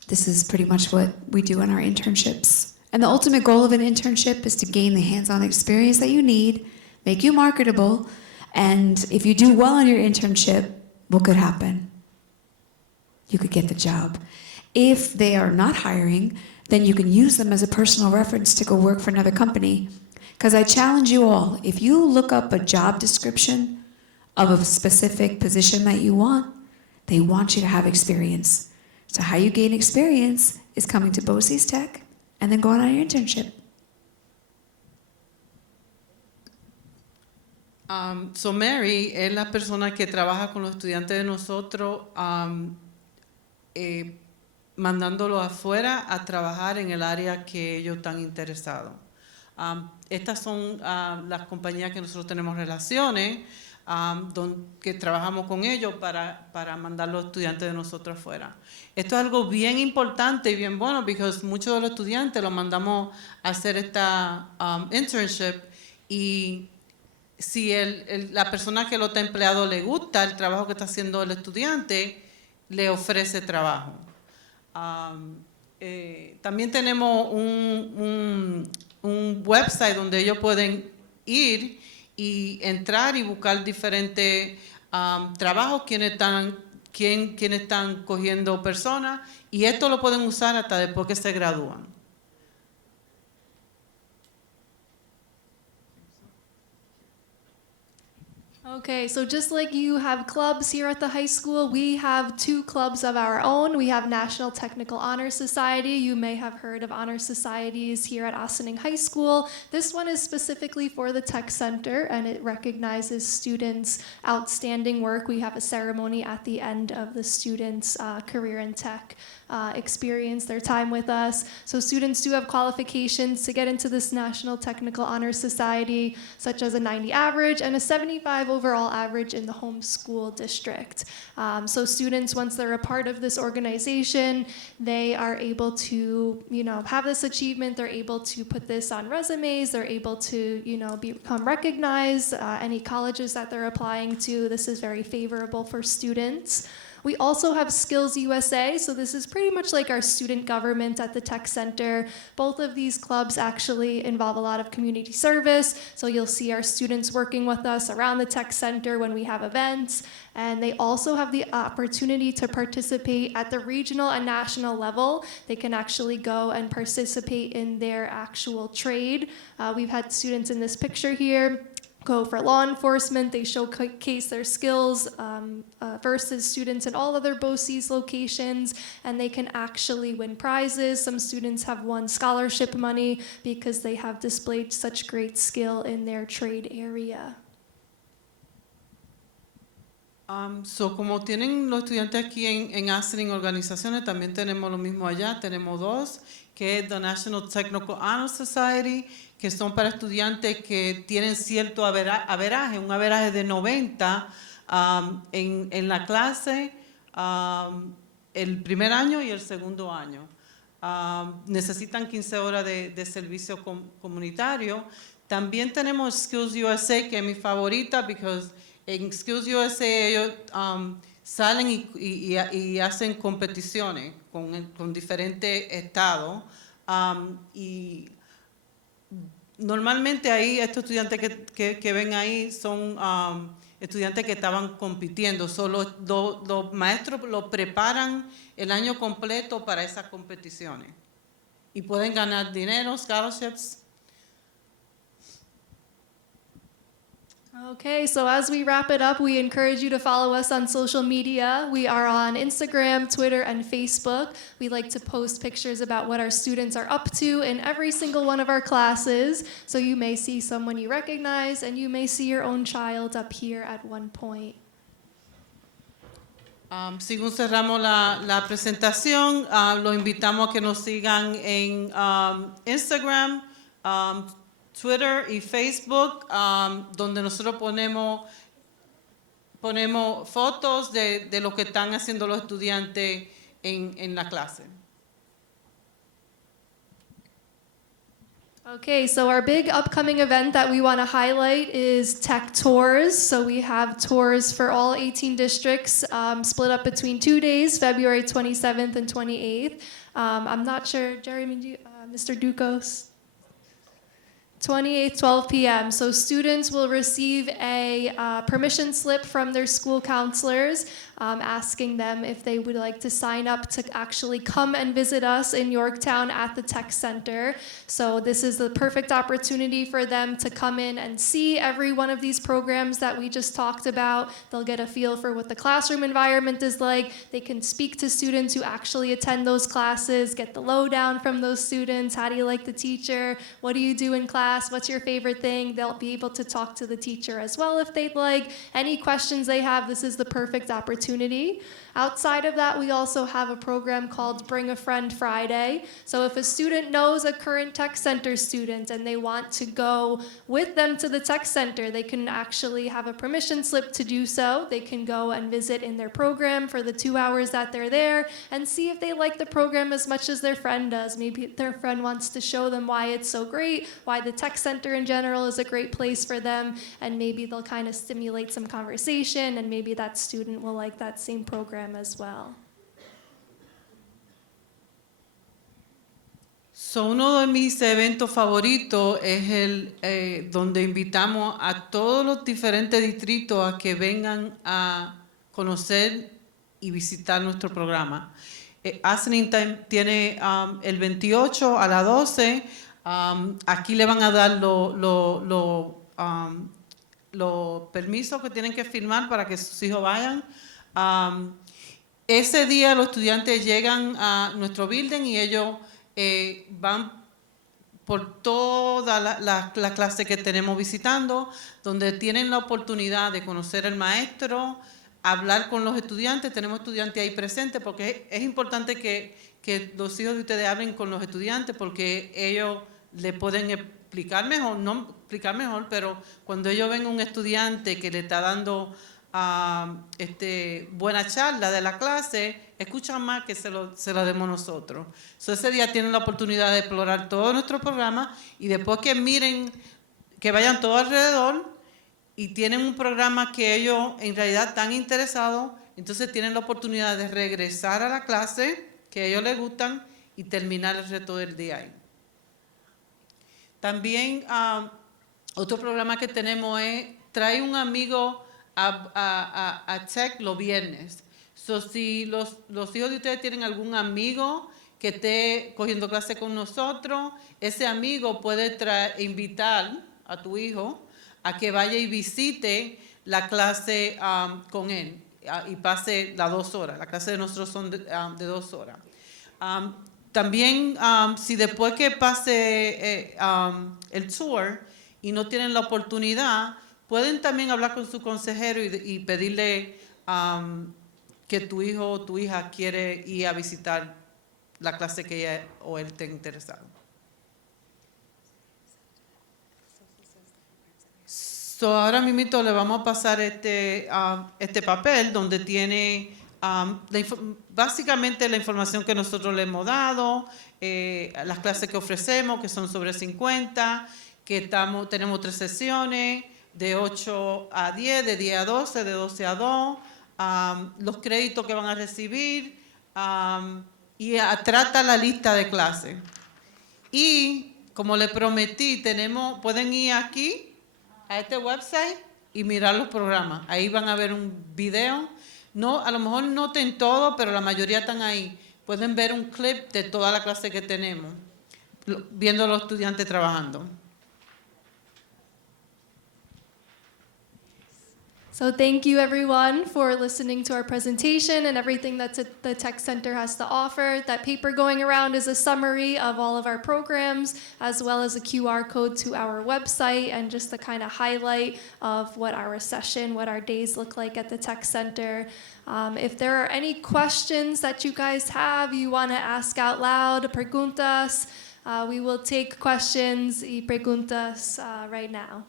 this is pretty much what we do in our internships. And the ultimate goal of an internship is to gain the hands-on experience that you need, make you marketable, and if you do well in your internship, what could happen? You could get the job. If they are not hiring, then you can use them as a personal reference to go work for another company. Because I challenge you all, if you look up a job description of a specific position that you want, they want you to have experience. So how you gain experience is coming to BOCES Tech and then going on your internship. So Mary es la persona que trabaja con los estudiantes de nosotros, mandándolos afuera a trabajar en el área que ellos están interesados. Estas son las compañías que nosotros tenemos relaciones, que trabajamos con ellos para mandar los estudiantes de nosotros afuera. Esto es algo bien importante y bien bueno, porque muchos de los estudiantes los mandamos a hacer esta internship y si la persona que lo está empleado le gusta el trabajo que está haciendo el estudiante, le ofrece trabajo. También tenemos un website donde ellos pueden ir y entrar y buscar diferentes trabajos, quienes están cogiendo personas, y esto lo pueden usar hasta después que se gradúan. Okay, so just like you have clubs here at the high school, we have 2 clubs of our own. We have National Technical Honor Society. You may have heard of honor societies here at Ossining High School. This one is specifically for the Tech Center, and it recognizes students' outstanding work. We have a ceremony at the end of the students' career in tech experience, their time with us. So students do have qualifications to get into this National Technical Honor Society, such as a 90 average and a 75 overall average in the home school district. So students, once they're a part of this organization, they are able to, have this achievement. They're able to put this on resumes. They're able to, become recognized. Any colleges that they're applying to, this is very favorable for students. We also have Skills USA, so this is pretty much like our student government at the Tech Center. Both of these clubs actually involve a lot of community service, so you'll see our students working with us around the Tech Center when we have events, and they also have the opportunity to participate at the regional and national level. They can actually go and participate in their actual trade. We've had students in this picture here go for law enforcement. They showcase their skills versus students in all other BOCES locations, and they can actually win prizes. Some students have won scholarship money because they have displayed such great skill in their trade area. So como tienen los estudiantes aquí en Ossining organizaciones, también tenemos lo mismo allá. Tenemos 2, que es the National Technical Honor Society, que son para estudiantes que tienen cierto averaje, un averaje de 90 en la clase, el primer año y el segundo año. necesitan 15 horas de servicio comunitario. También tenemos Skills USA, que es mi favorita, porque en Skills USA ellos salen y hacen competiciones con diferentes estados. Y normalmente ahí estos estudiantes que ven ahí son estudiantes que estaban compitiendo. Los maestros los preparan el año completo para esas competiciones. Y pueden ganar dinero, scholarships. Okay, so as we wrap it up, we encourage you to follow us on social media. We are on Instagram, Twitter, and Facebook. We like to post pictures about what our students are up to in every single one of our classes. So you may see someone you recognize, and you may see your own child up here at one point. Según cerramos la presentación, los invitamos a que nos sigan en Instagram, Twitter y Facebook, donde nosotros ponemos fotos de lo que están haciendo los estudiantes en la clase. Okay, so our big upcoming event that we want to highlight is Tech Tours. So we have tours for all 18 districts, split up between 2 days, February 27th and 28th. I'm not sure, Jeremy, Mr. Ducos? 28th, 12 p.m. So students will receive a permission slip from their school counselors asking them if they would like to sign up to actually come and visit us in Yorktown at the Tech Center. So this is the perfect opportunity for them to come in and see every one of these programs that we just talked about. They'll get a feel for what the classroom environment is like. They can speak to students who actually attend those classes, get the lowdown from those students. How do you like the teacher? What do you do in class? What's your favorite thing? They'll be able to talk to the teacher as well if they'd like. Any questions they have, this is the perfect opportunity. Outside of that, we also have a program called Bring a Friend Friday. So if a student knows a current Tech Center student and they want to go with them to the Tech Center, they can actually have a permission slip to do so. They can go and visit in their program for the 2 hours that they're there and see if they like the program as much as their friend does. Maybe their friend wants to show them why it's so great, why the Tech Center in general is a great place for them, and maybe they'll kind of stimulate some conversation, and maybe that student will like that same program as well. So, uno de mis eventos favoritos es el donde invitamos a todos los diferentes distritos a que vengan a conocer y visitar nuestro programa. Aslin tiene el 28 a las 12. Aquí le van a dar los permisos que tienen que firmar para que sus hijos vayan. Ese día los estudiantes llegan a nuestro building y ellos van por toda la clase que tenemos visitando, donde tienen la oportunidad de conocer al maestro, hablar con los estudiantes. Tenemos estudiantes ahí presentes porque es importante que los hijos de ustedes hablen con los estudiantes porque ellos le pueden explicar mejor, no explicar mejor, pero cuando ellos ven un estudiante que le está dando buena charla de la clase, escuchan más que se la demos nosotros. So, ese día tienen la oportunidad de explorar todo nuestro programa y después que miren, que vayan todo alrededor y tienen un programa que ellos en realidad están interesados, entonces tienen la oportunidad de regresar a la clase que a ellos les gustan y terminar el resto del día ahí. También otro programa que tenemos es trae un amigo a Tech los viernes. So, si los hijos de ustedes tienen algún amigo que esté cogiendo clase con nosotros, ese amigo puede invitar a tu hijo a que vaya y visite la clase con él y pase las 2 horas. La clase de nosotros son de 2 horas. También, si después que pase el tour y no tienen la oportunidad, pueden también hablar con su consejero y pedirle que tu hijo o tu hija quiere ir a visitar la clase que ella o él esté interesado. So, ahora mismo le vamos a pasar este papel donde tiene Básicamente la información que nosotros le hemos dado, las clases que ofrecemos, que son sobre 50, que tenemos 3 sesiones, de 8 a 10, de 10 a 12, de 12 a 2, los créditos que van a recibir, y trata la lista de clases. Y como les prometí, pueden ir aquí a este website y mirar los programas. Ahí van a ver un video. No, a lo mejor no noten todo, pero la mayoría están ahí. Pueden ver un clip de toda la clase que tenemos, viendo a los estudiantes trabajando. So thank you everyone for listening to our presentation and everything that the Tech Center has to offer. That paper going around is a summary of all of our programs, as well as a QR code to our website and just the kind of highlight of what our session, what our days look like at the Tech Center. If there are any questions that you guys have, you want to ask out loud, preguntas, we will take questions y preguntas right now.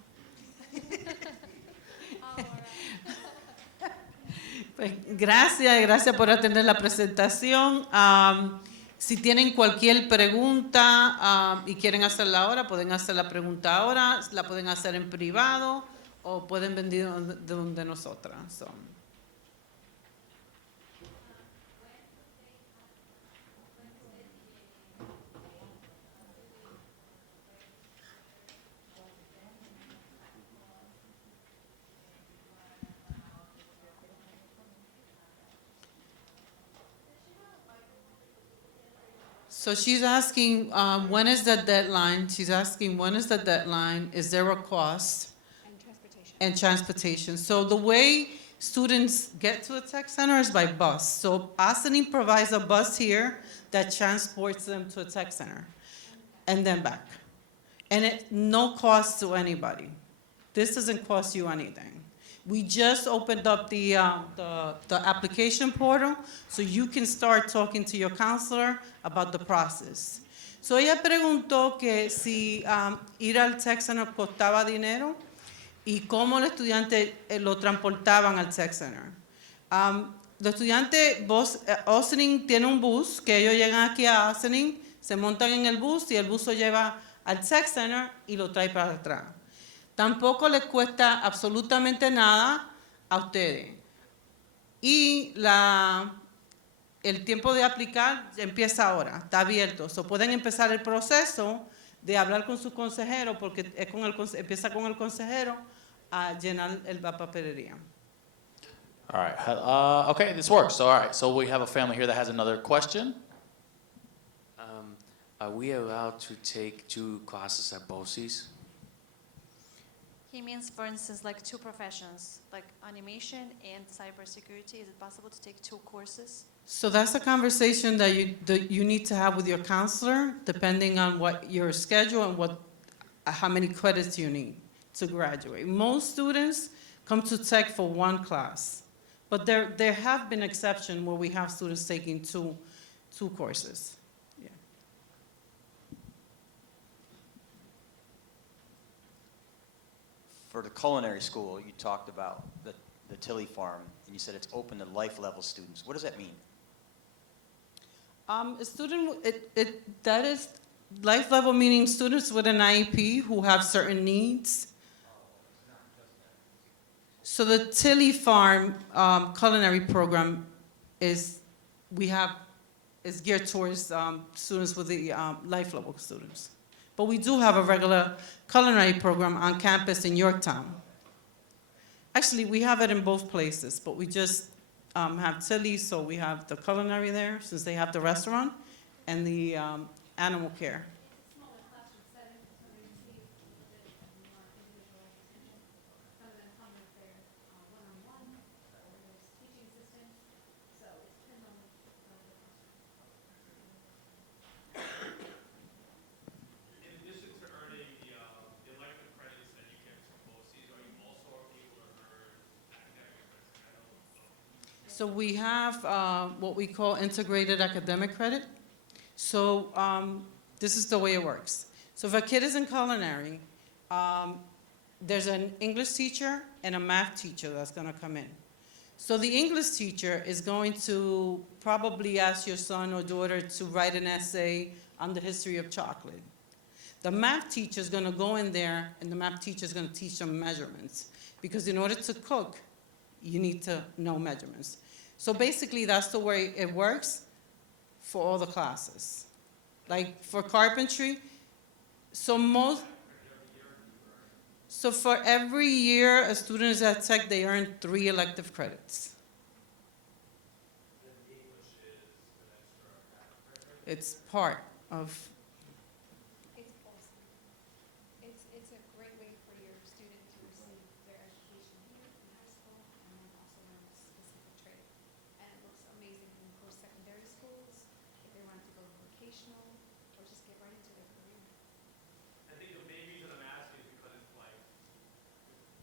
Pues gracias por atender la presentación. Si tienen cualquier pregunta y quieren hacerla ahora, pueden hacer la pregunta ahora, la pueden hacer en privado o pueden venir de donde nosotras. So she's asking, when is the deadline? She's asking, when is the deadline? Is there a cost? And transportation. So the way students get to the tech center is by bus. So Asanin provides a bus here that transports them to a tech center and then back. And no cost to anybody. This doesn't cost you anything. We just opened up the application portal so you can start talking to your counselor about the process. So ella preguntó que si ir al Tech Center costaba dinero y cómo los estudiantes lo transportaban al Tech Center. Los estudiantes, Ossining tiene un bus que ellos llegan aquí a Ossining, se montan en el bus y el bus lo lleva al Tech Center y lo trae para atrás. Tampoco les cuesta absolutamente nada a ustedes. Y el tiempo de aplicar empieza ahora, está abierto. So pueden empezar el proceso de hablar con su consejero, porque empieza con el consejero a llenar la papelería. All right. Okay, this works. So, all right. So we have a family here that has another question. Are we allowed to take 2 classes at BOCES? He means, for instance, like 2 professions, like animation and cybersecurity. Is it possible to take 2 courses? So that's a conversation that you need to have with your counselor, depending on what your schedule and how many credits you need to graduate. Most students come to tech for 1 class, but there have been exceptions where we have students taking two courses. Yeah. For the culinary school, you talked about the Tilly Farm, and you said it's open to life level students. What does that mean? A student, that is life level, meaning students with an IEP who have certain needs. So the Tilly Farm culinary program is geared towards students with the life level students. But we do have a regular culinary program on campus in Yorktown. Actually, we have it in both places, but we just have Tilly, so we have the culinary there, since they have the restaurant, and the animal care. So we have what we call integrated academic credit. So this is the way it works. So if a kid is in culinary, there's an English teacher and a math teacher that's going to come in. So the English teacher is going to probably ask your son or daughter to write an essay on the history of chocolate. The math teacher is going to go in there, and the math teacher is going to teach them measurements. Because in order to cook, you need to know measurements. So basically, that's the way it works for all the classes. Like for carpentry, so for every year a student is at Tech, they earn 3 elective credits. It's part of. It's awesome. It's a great way for your student to receive their education here in high school and then also learn a specific trade. And it looks amazing in post-secondary schools, if they want to go vocational, or just get right into their career. I think the main reason I'm asking is because it's like,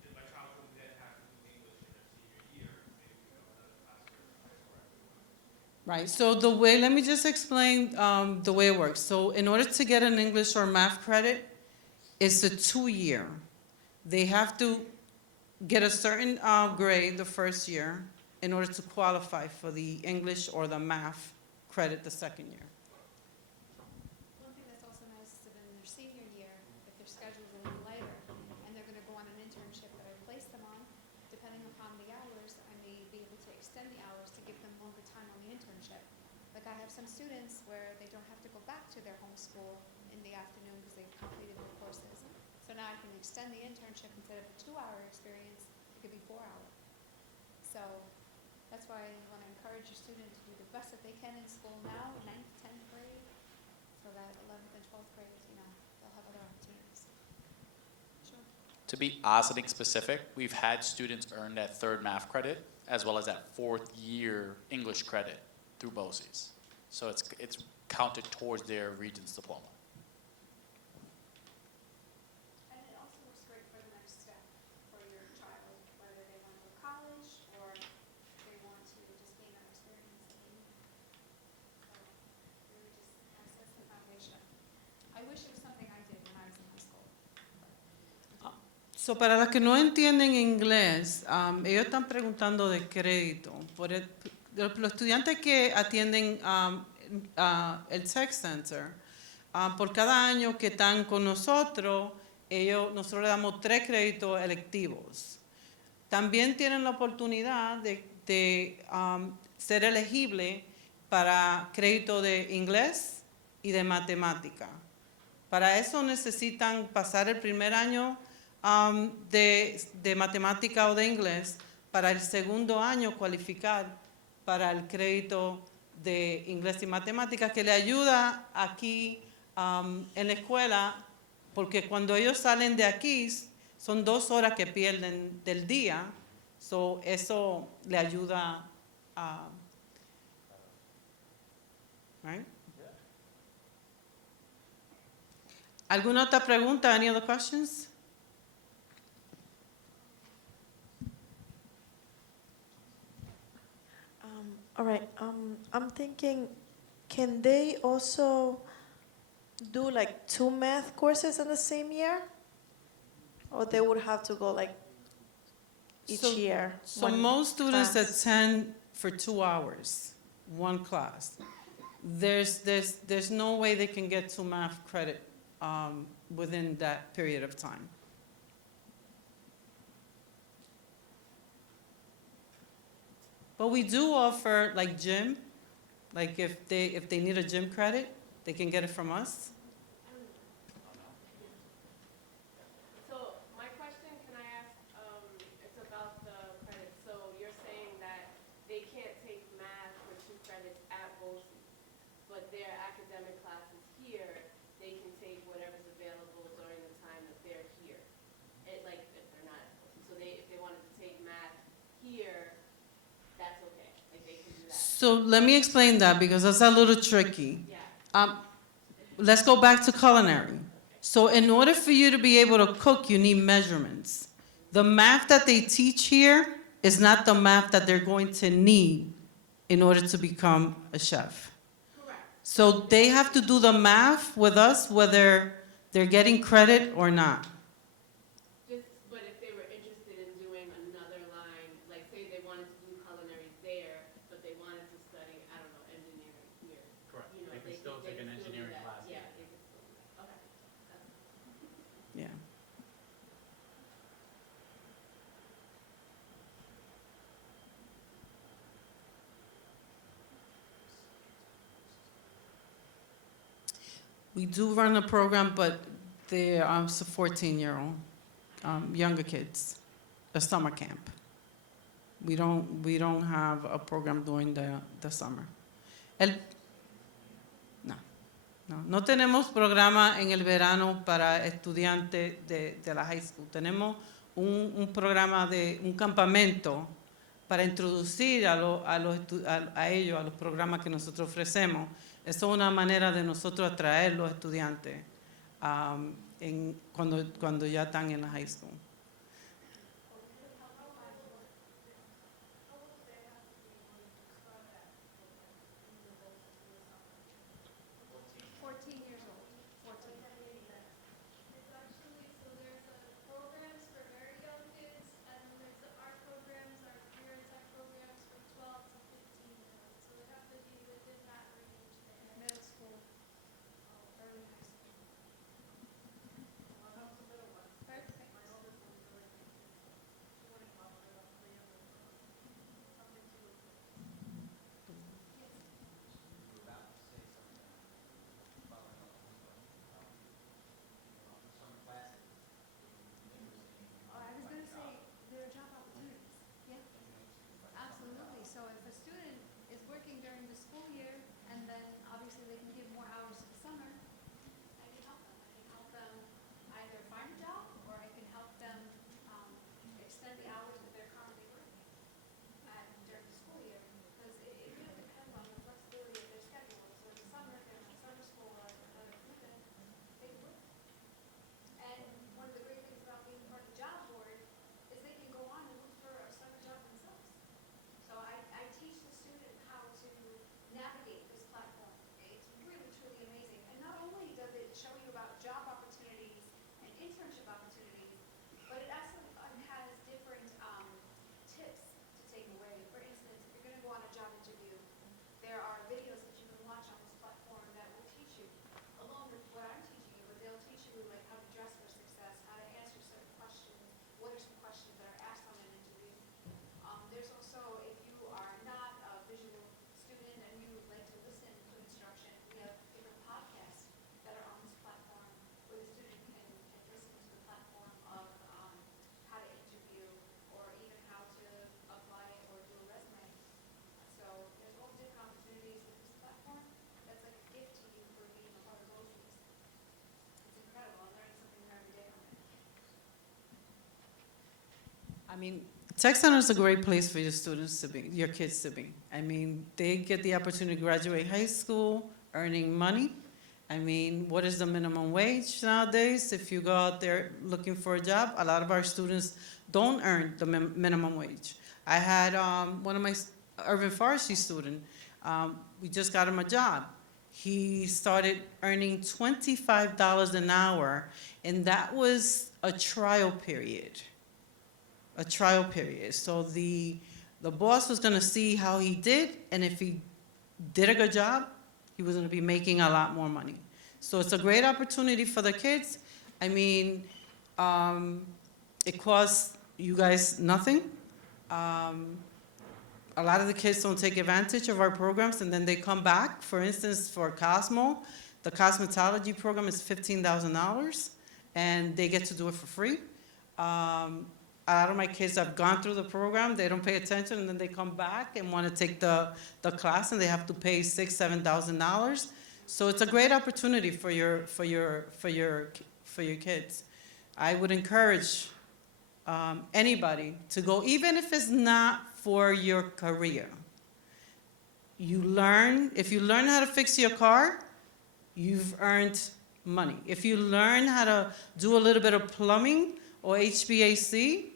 if my child will then have to do English in their senior year, maybe we have another class where high school everyone. Right, so the way, let me just explain the way it works. So in order to get an English or math credit, it's a 2-year. They have to get a certain grade the first year in order to qualify for the English or the math credit the second year. One thing that's also nice is that in their senior year, if their schedule's a little lighter, and they're gonna go on an internship that I place them on, depending upon the hours, I may be able to extend the hours to give them longer time on the internship. Like I have some students where they don't have to go back to their home school in the afternoon because they've completed their courses. So now I can extend the internship instead of a 2-hour experience, it could be 4 hour. So that's why I want to encourage your student to do the best that they can in school now, 9th, 10th grade, so that 11th and 12th grade, they'll have other opportunities. Sure. To be Ossining specific, we've had students earn that 3rd math credit as well as that 4th year English credit through BOCES. So it's counted towards their Regents diploma. And it also looks great for the next step for your child, whether they want to go to college or they want to just gain that experience. So really just that's the foundation. I wish it was something I did when I was in high school. So para los que no entienden inglés, ellos están preguntando de crédito. Los estudiantes que atienden el Tech Center, por cada año que están con nosotros, nosotros le damos 3 créditos electivos. También tienen la oportunidad de ser elegible para crédito de inglés y de matemática. Para eso necesitan pasar el primer año de matemática o de inglés, para el segundo año cualificar para el crédito de inglés y matemática, que le ayuda aquí en la escuela, porque cuando ellos salen de aquí son 2 horas que pierden del día, so eso le ayuda a... Right? ¿Alguna otra pregunta? Any other questions? All right. I'm thinking, can they also do like 2 math courses in the same year? Or they would have to go like each So- year? So one most students class? attend for 2 hours, 1 class. There's no way they can get 2 math credit within that period of time. But we do offer like gym, like if they need a gym credit, they can get it from us. So my question, can I ask, it's about the credits. So you're saying that they can't take math for 2 credits at BOCES, but their academic classes here, they can take whatever's available during the time that they're here. Like if they're not at BOCES. So if they wanted to take math here, that's okay. Like they can do that. So let me explain that because that's a little tricky. Yeah. Let's go back to culinary. So in order for you to be able to cook, you need measurements. The math that they teach here is not the math that they're going to need in order to become a chef. Correct. So they have to do the math with us whether they're getting credit or not. But if they were interested in doing another line, like say they wanted to do We do run a program, but they're 14-year-old, younger kids, a summer camp. We don't have a program during the summer. No tenemos programa en el verano para estudiantes de la high school. Tenemos un programa de un campamento para introducir a ellos a los programas que nosotros ofrecemos. Eso es una manera de nosotros atraer los estudiantes cuando ya están en la high school. It's actually, so there's programs for very young kids, and then there's the art programs, our career and tech programs from 12 to 15-year-olds. So they have to be within that range there. Middle school, early high school. Perfect. Oh, I was going to say, there are job opportunities. Yeah, absolutely. So if a student is working during the school year, and then obviously they can give more hours to the summer, I can help them. I can help them either find a job, or I can help them extend the hours that they're currently working during the school year. Because it really depends on the flexibility of their schedule. So in the summer, if they have summer school or another commitment, they can work. And one of the great things about being part of the job board is they can go on and look for a summer job themselves. So I teach the student how to navigate this platform. It's really, truly amazing. And not only does it show you about job opportunities and internship opportunities, but it actually has different tips to take away. For instance, if you're going to go on a job interview, there are videos that you can watch on this platform that will teach you, along with what I'm teaching you, but they'll teach you like how to dress for success, how to answer certain questions, what are some questions that are asked on an interview. There's also, if you are not a visual student and you like to listen to instruction, we have different podcasts that are on this platform where the student can listen to the platform of how to interview or even how to apply or do a resume. So there's all different opportunities with this platform. That's like a gift to you for being a part of BOCES. It's incredible. I'm learning something new every day on it. I mean, Tech Center is a great place for your students to be, your kids to be. I mean, they get the opportunity to graduate high school, earning money. I mean, what is the minimum wage nowadays? If you go out there looking for a job, a lot of our students don't earn the minimum wage. I had one of my urban forestry student, we just got him a job. He started earning $25 an hour, and that was a trial period. A trial period. So the boss was going to see how he did, and if he did a good job, he was going to be making a lot more money. So it's a great opportunity for the kids. I mean, it costs you guys nothing. A lot of the kids don't take advantage of our programs, and then they come back. For instance, for Cosmo, the cosmetology program is $15,000, and they get to do it for free. A lot of my kids have gone through the program, they don't pay attention, and then they come back and want to take the class, and they have to pay $6,000, $7,000. So it's a great opportunity for your kids. I would encourage anybody to go, even if it's not for your career. If you learn how to fix your car, you've earned money. If you learn how to do a little bit of plumbing or HVAC,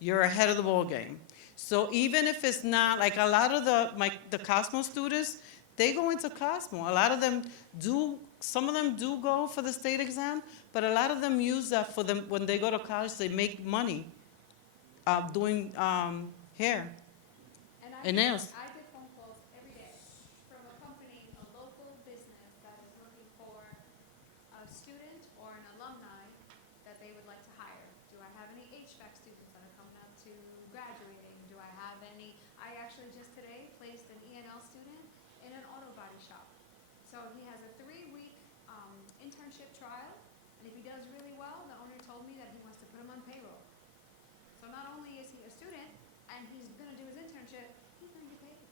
you're ahead of the ball game. So even if it's not, like a lot of the Cosmo students, they go into Cosmo. A lot of them do, some of them do go for the state exam, but a lot of them use that for them when they go to college, they make money doing hair and nails. I get phone calls every day from a company, a local business that is looking for a student or an alumni that they would like to hire. Do I have any HVAC students that are coming up to graduating? Do I have any? I actually just today placed an ENL student in an auto body shop. So he has a 3-week internship trial, and if he does really well, the owner told me that he wants to put him on payroll. So not only is he a student, and he's gonna do his internship, he's gonna get paid.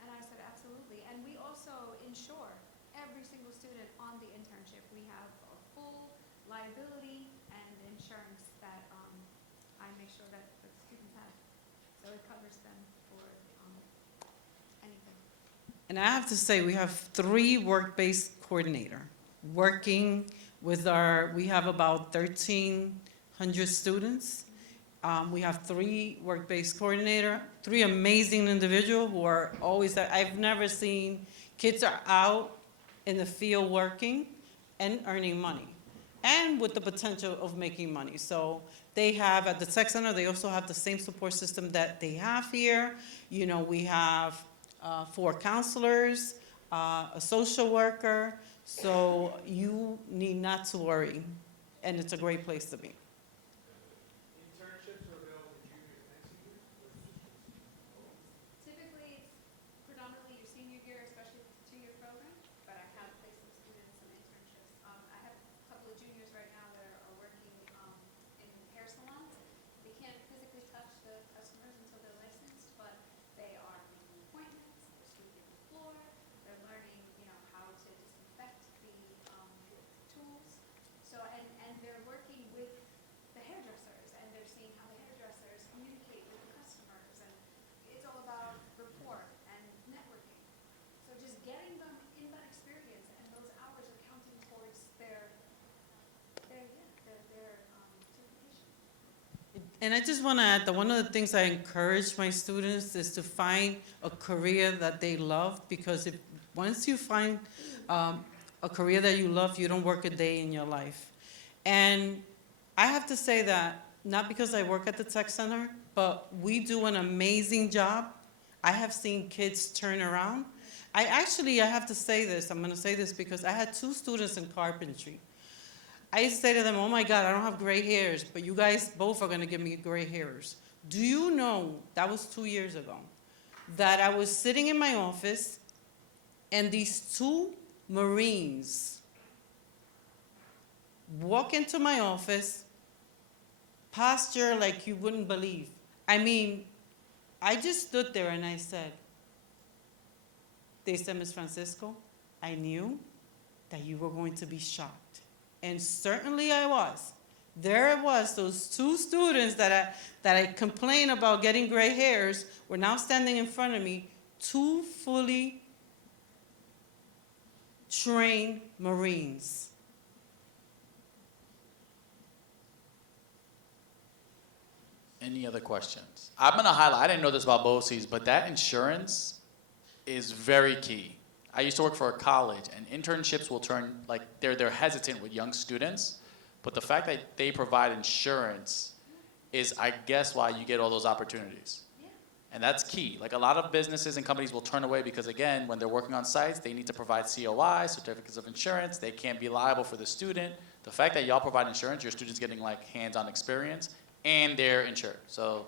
And I said, absolutely. And we also insure every single student on the internship. We have a full liability and insurance that I make sure that the students have. So it covers them for anything. And I have to say, we have 3 work-based coordinator working with we have about 1,300 students. We have 3 work-based coordinator, 3 amazing individuals who are always, I've never seen, kids are out in the field working and earning money, and with the potential of making money. So they have, at the tech center, they also have the same support system that they have here. You know, we have 4 counselors, a social worker, so you need not to worry, and it's a great place to be. Internships are available to juniors and seniors, or is it just Typically, it's predominantly your senior year, especially if it's a 2-year program, but I have placed some students in internships. I have a couple of juniors right now that are working in hair salons. They can't physically touch the customers until they're licensed, but they are making appointments, they're sweeping the floor, they're learning, how to disinfect the tools. So, and they're working with the hairdressers, and they're seeing how the hairdressers communicate with the customers, and it's all about rapport and networking. So just getting them in that experience, and those hours are counting towards their certification. And I just want to add that one of the things I encourage my students is to find a career that they love, because once you find a career that you love, you don't work a day in your life. And I have to say that, not because I work at the tech center, but we do an amazing job. I have seen kids turn around. I have to say this, I'm going to say this because I had 2 students in carpentry. I used to say to them, oh my God, I don't have gray hairs, but you guys both are going to give me gray hairs. Do you know, that was 2 years ago, that I was sitting in my office and these 2 Marines walk into my office, posture like you wouldn't believe. I mean, I just stood there and I said, they said, Ms. Francisco, I knew that you were going to be shocked. And certainly I was. There it was, those 2 students that I complained about getting gray hairs were now standing in front of me, 2 fully trained Marines. Any other questions? I'm gonna highlight, I didn't know this about BOCES, but that insurance is very key. I used to work for a college, and internships will turn, like, they're hesitant with young students, but the fact that they provide insurance is, I guess, why you get all those opportunities. Yeah. And that's key. Like, a lot of businesses and companies will turn away because, again, when they're working on sites, they need to provide COI, certificates of insurance. They can't be liable for the student. The fact that y'all provide insurance, your student's getting, like, hands-on experience, and they're insured. So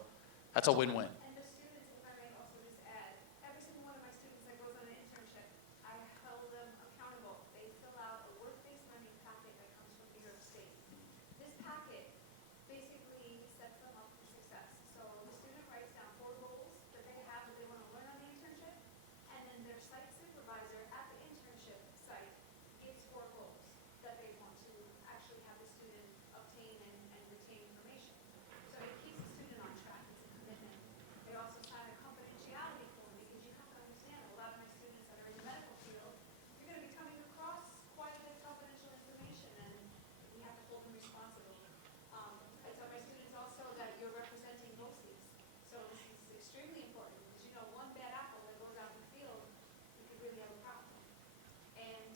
that's a win-win. And the students, if I may also just add, every single one of my students that goes on an internship, I held them accountable. They fill out a work-based learning packet that comes from New York State. This packet basically sets them up for success. So the student writes down 4 goals that they have that they want to learn on the internship, and then their site supervisor at the internship site gives 4 goals that they want to actually have the student obtain and retain information. So it keeps the student on track. It's a commitment. They also sign a confidentiality form, because you have to understand, a lot of my students that are in the medical field, you're going to be coming across quite a bit of confidential information, and we have to hold them responsible. I tell my students also that you're representing BOCES. So this is extremely important, because one bad apple that goes out in the field, you could really have a problem. And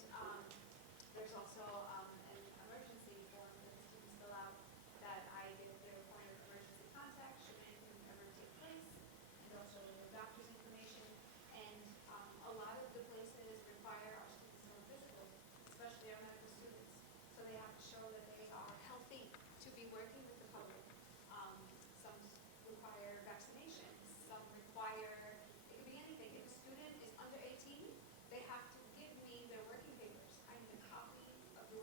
there's also an emergency form that the students fill out that I get their point of emergency contact should anything ever take place, and also their doctor's information. And a lot of the places require our students to have physicals, especially our medical students. So they have to show that they are healthy to be working with the public. Some require vaccinations, some require, it could be anything. If a student is under 18, they have to give me their working papers. I need a copy of the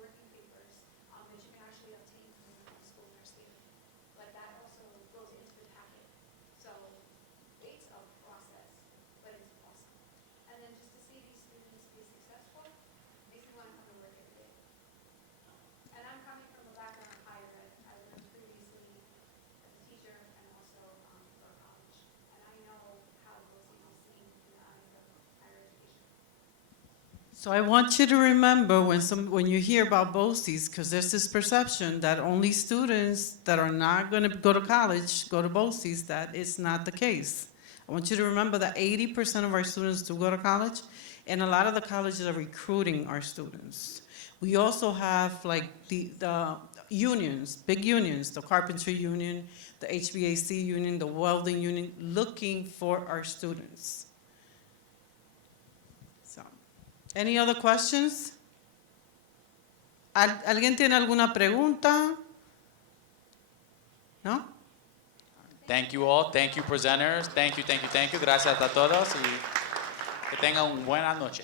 So I want you to remember when you hear about BOCES, because there's this perception that only students that are not going to go to college go to BOCES. That is not the case. I want you to remember that 80% of our students do go to college, and a lot of the colleges are recruiting our students. We also have like the unions, big unions, the carpentry union, the HVAC union, the welding union, looking for our students. So, any other questions? ¿Alguien tiene alguna pregunta? ¿No? Thank you all. Thank you, presenters. Thank you, thank you, thank you. Gracias a todos y que tengan una buena noche.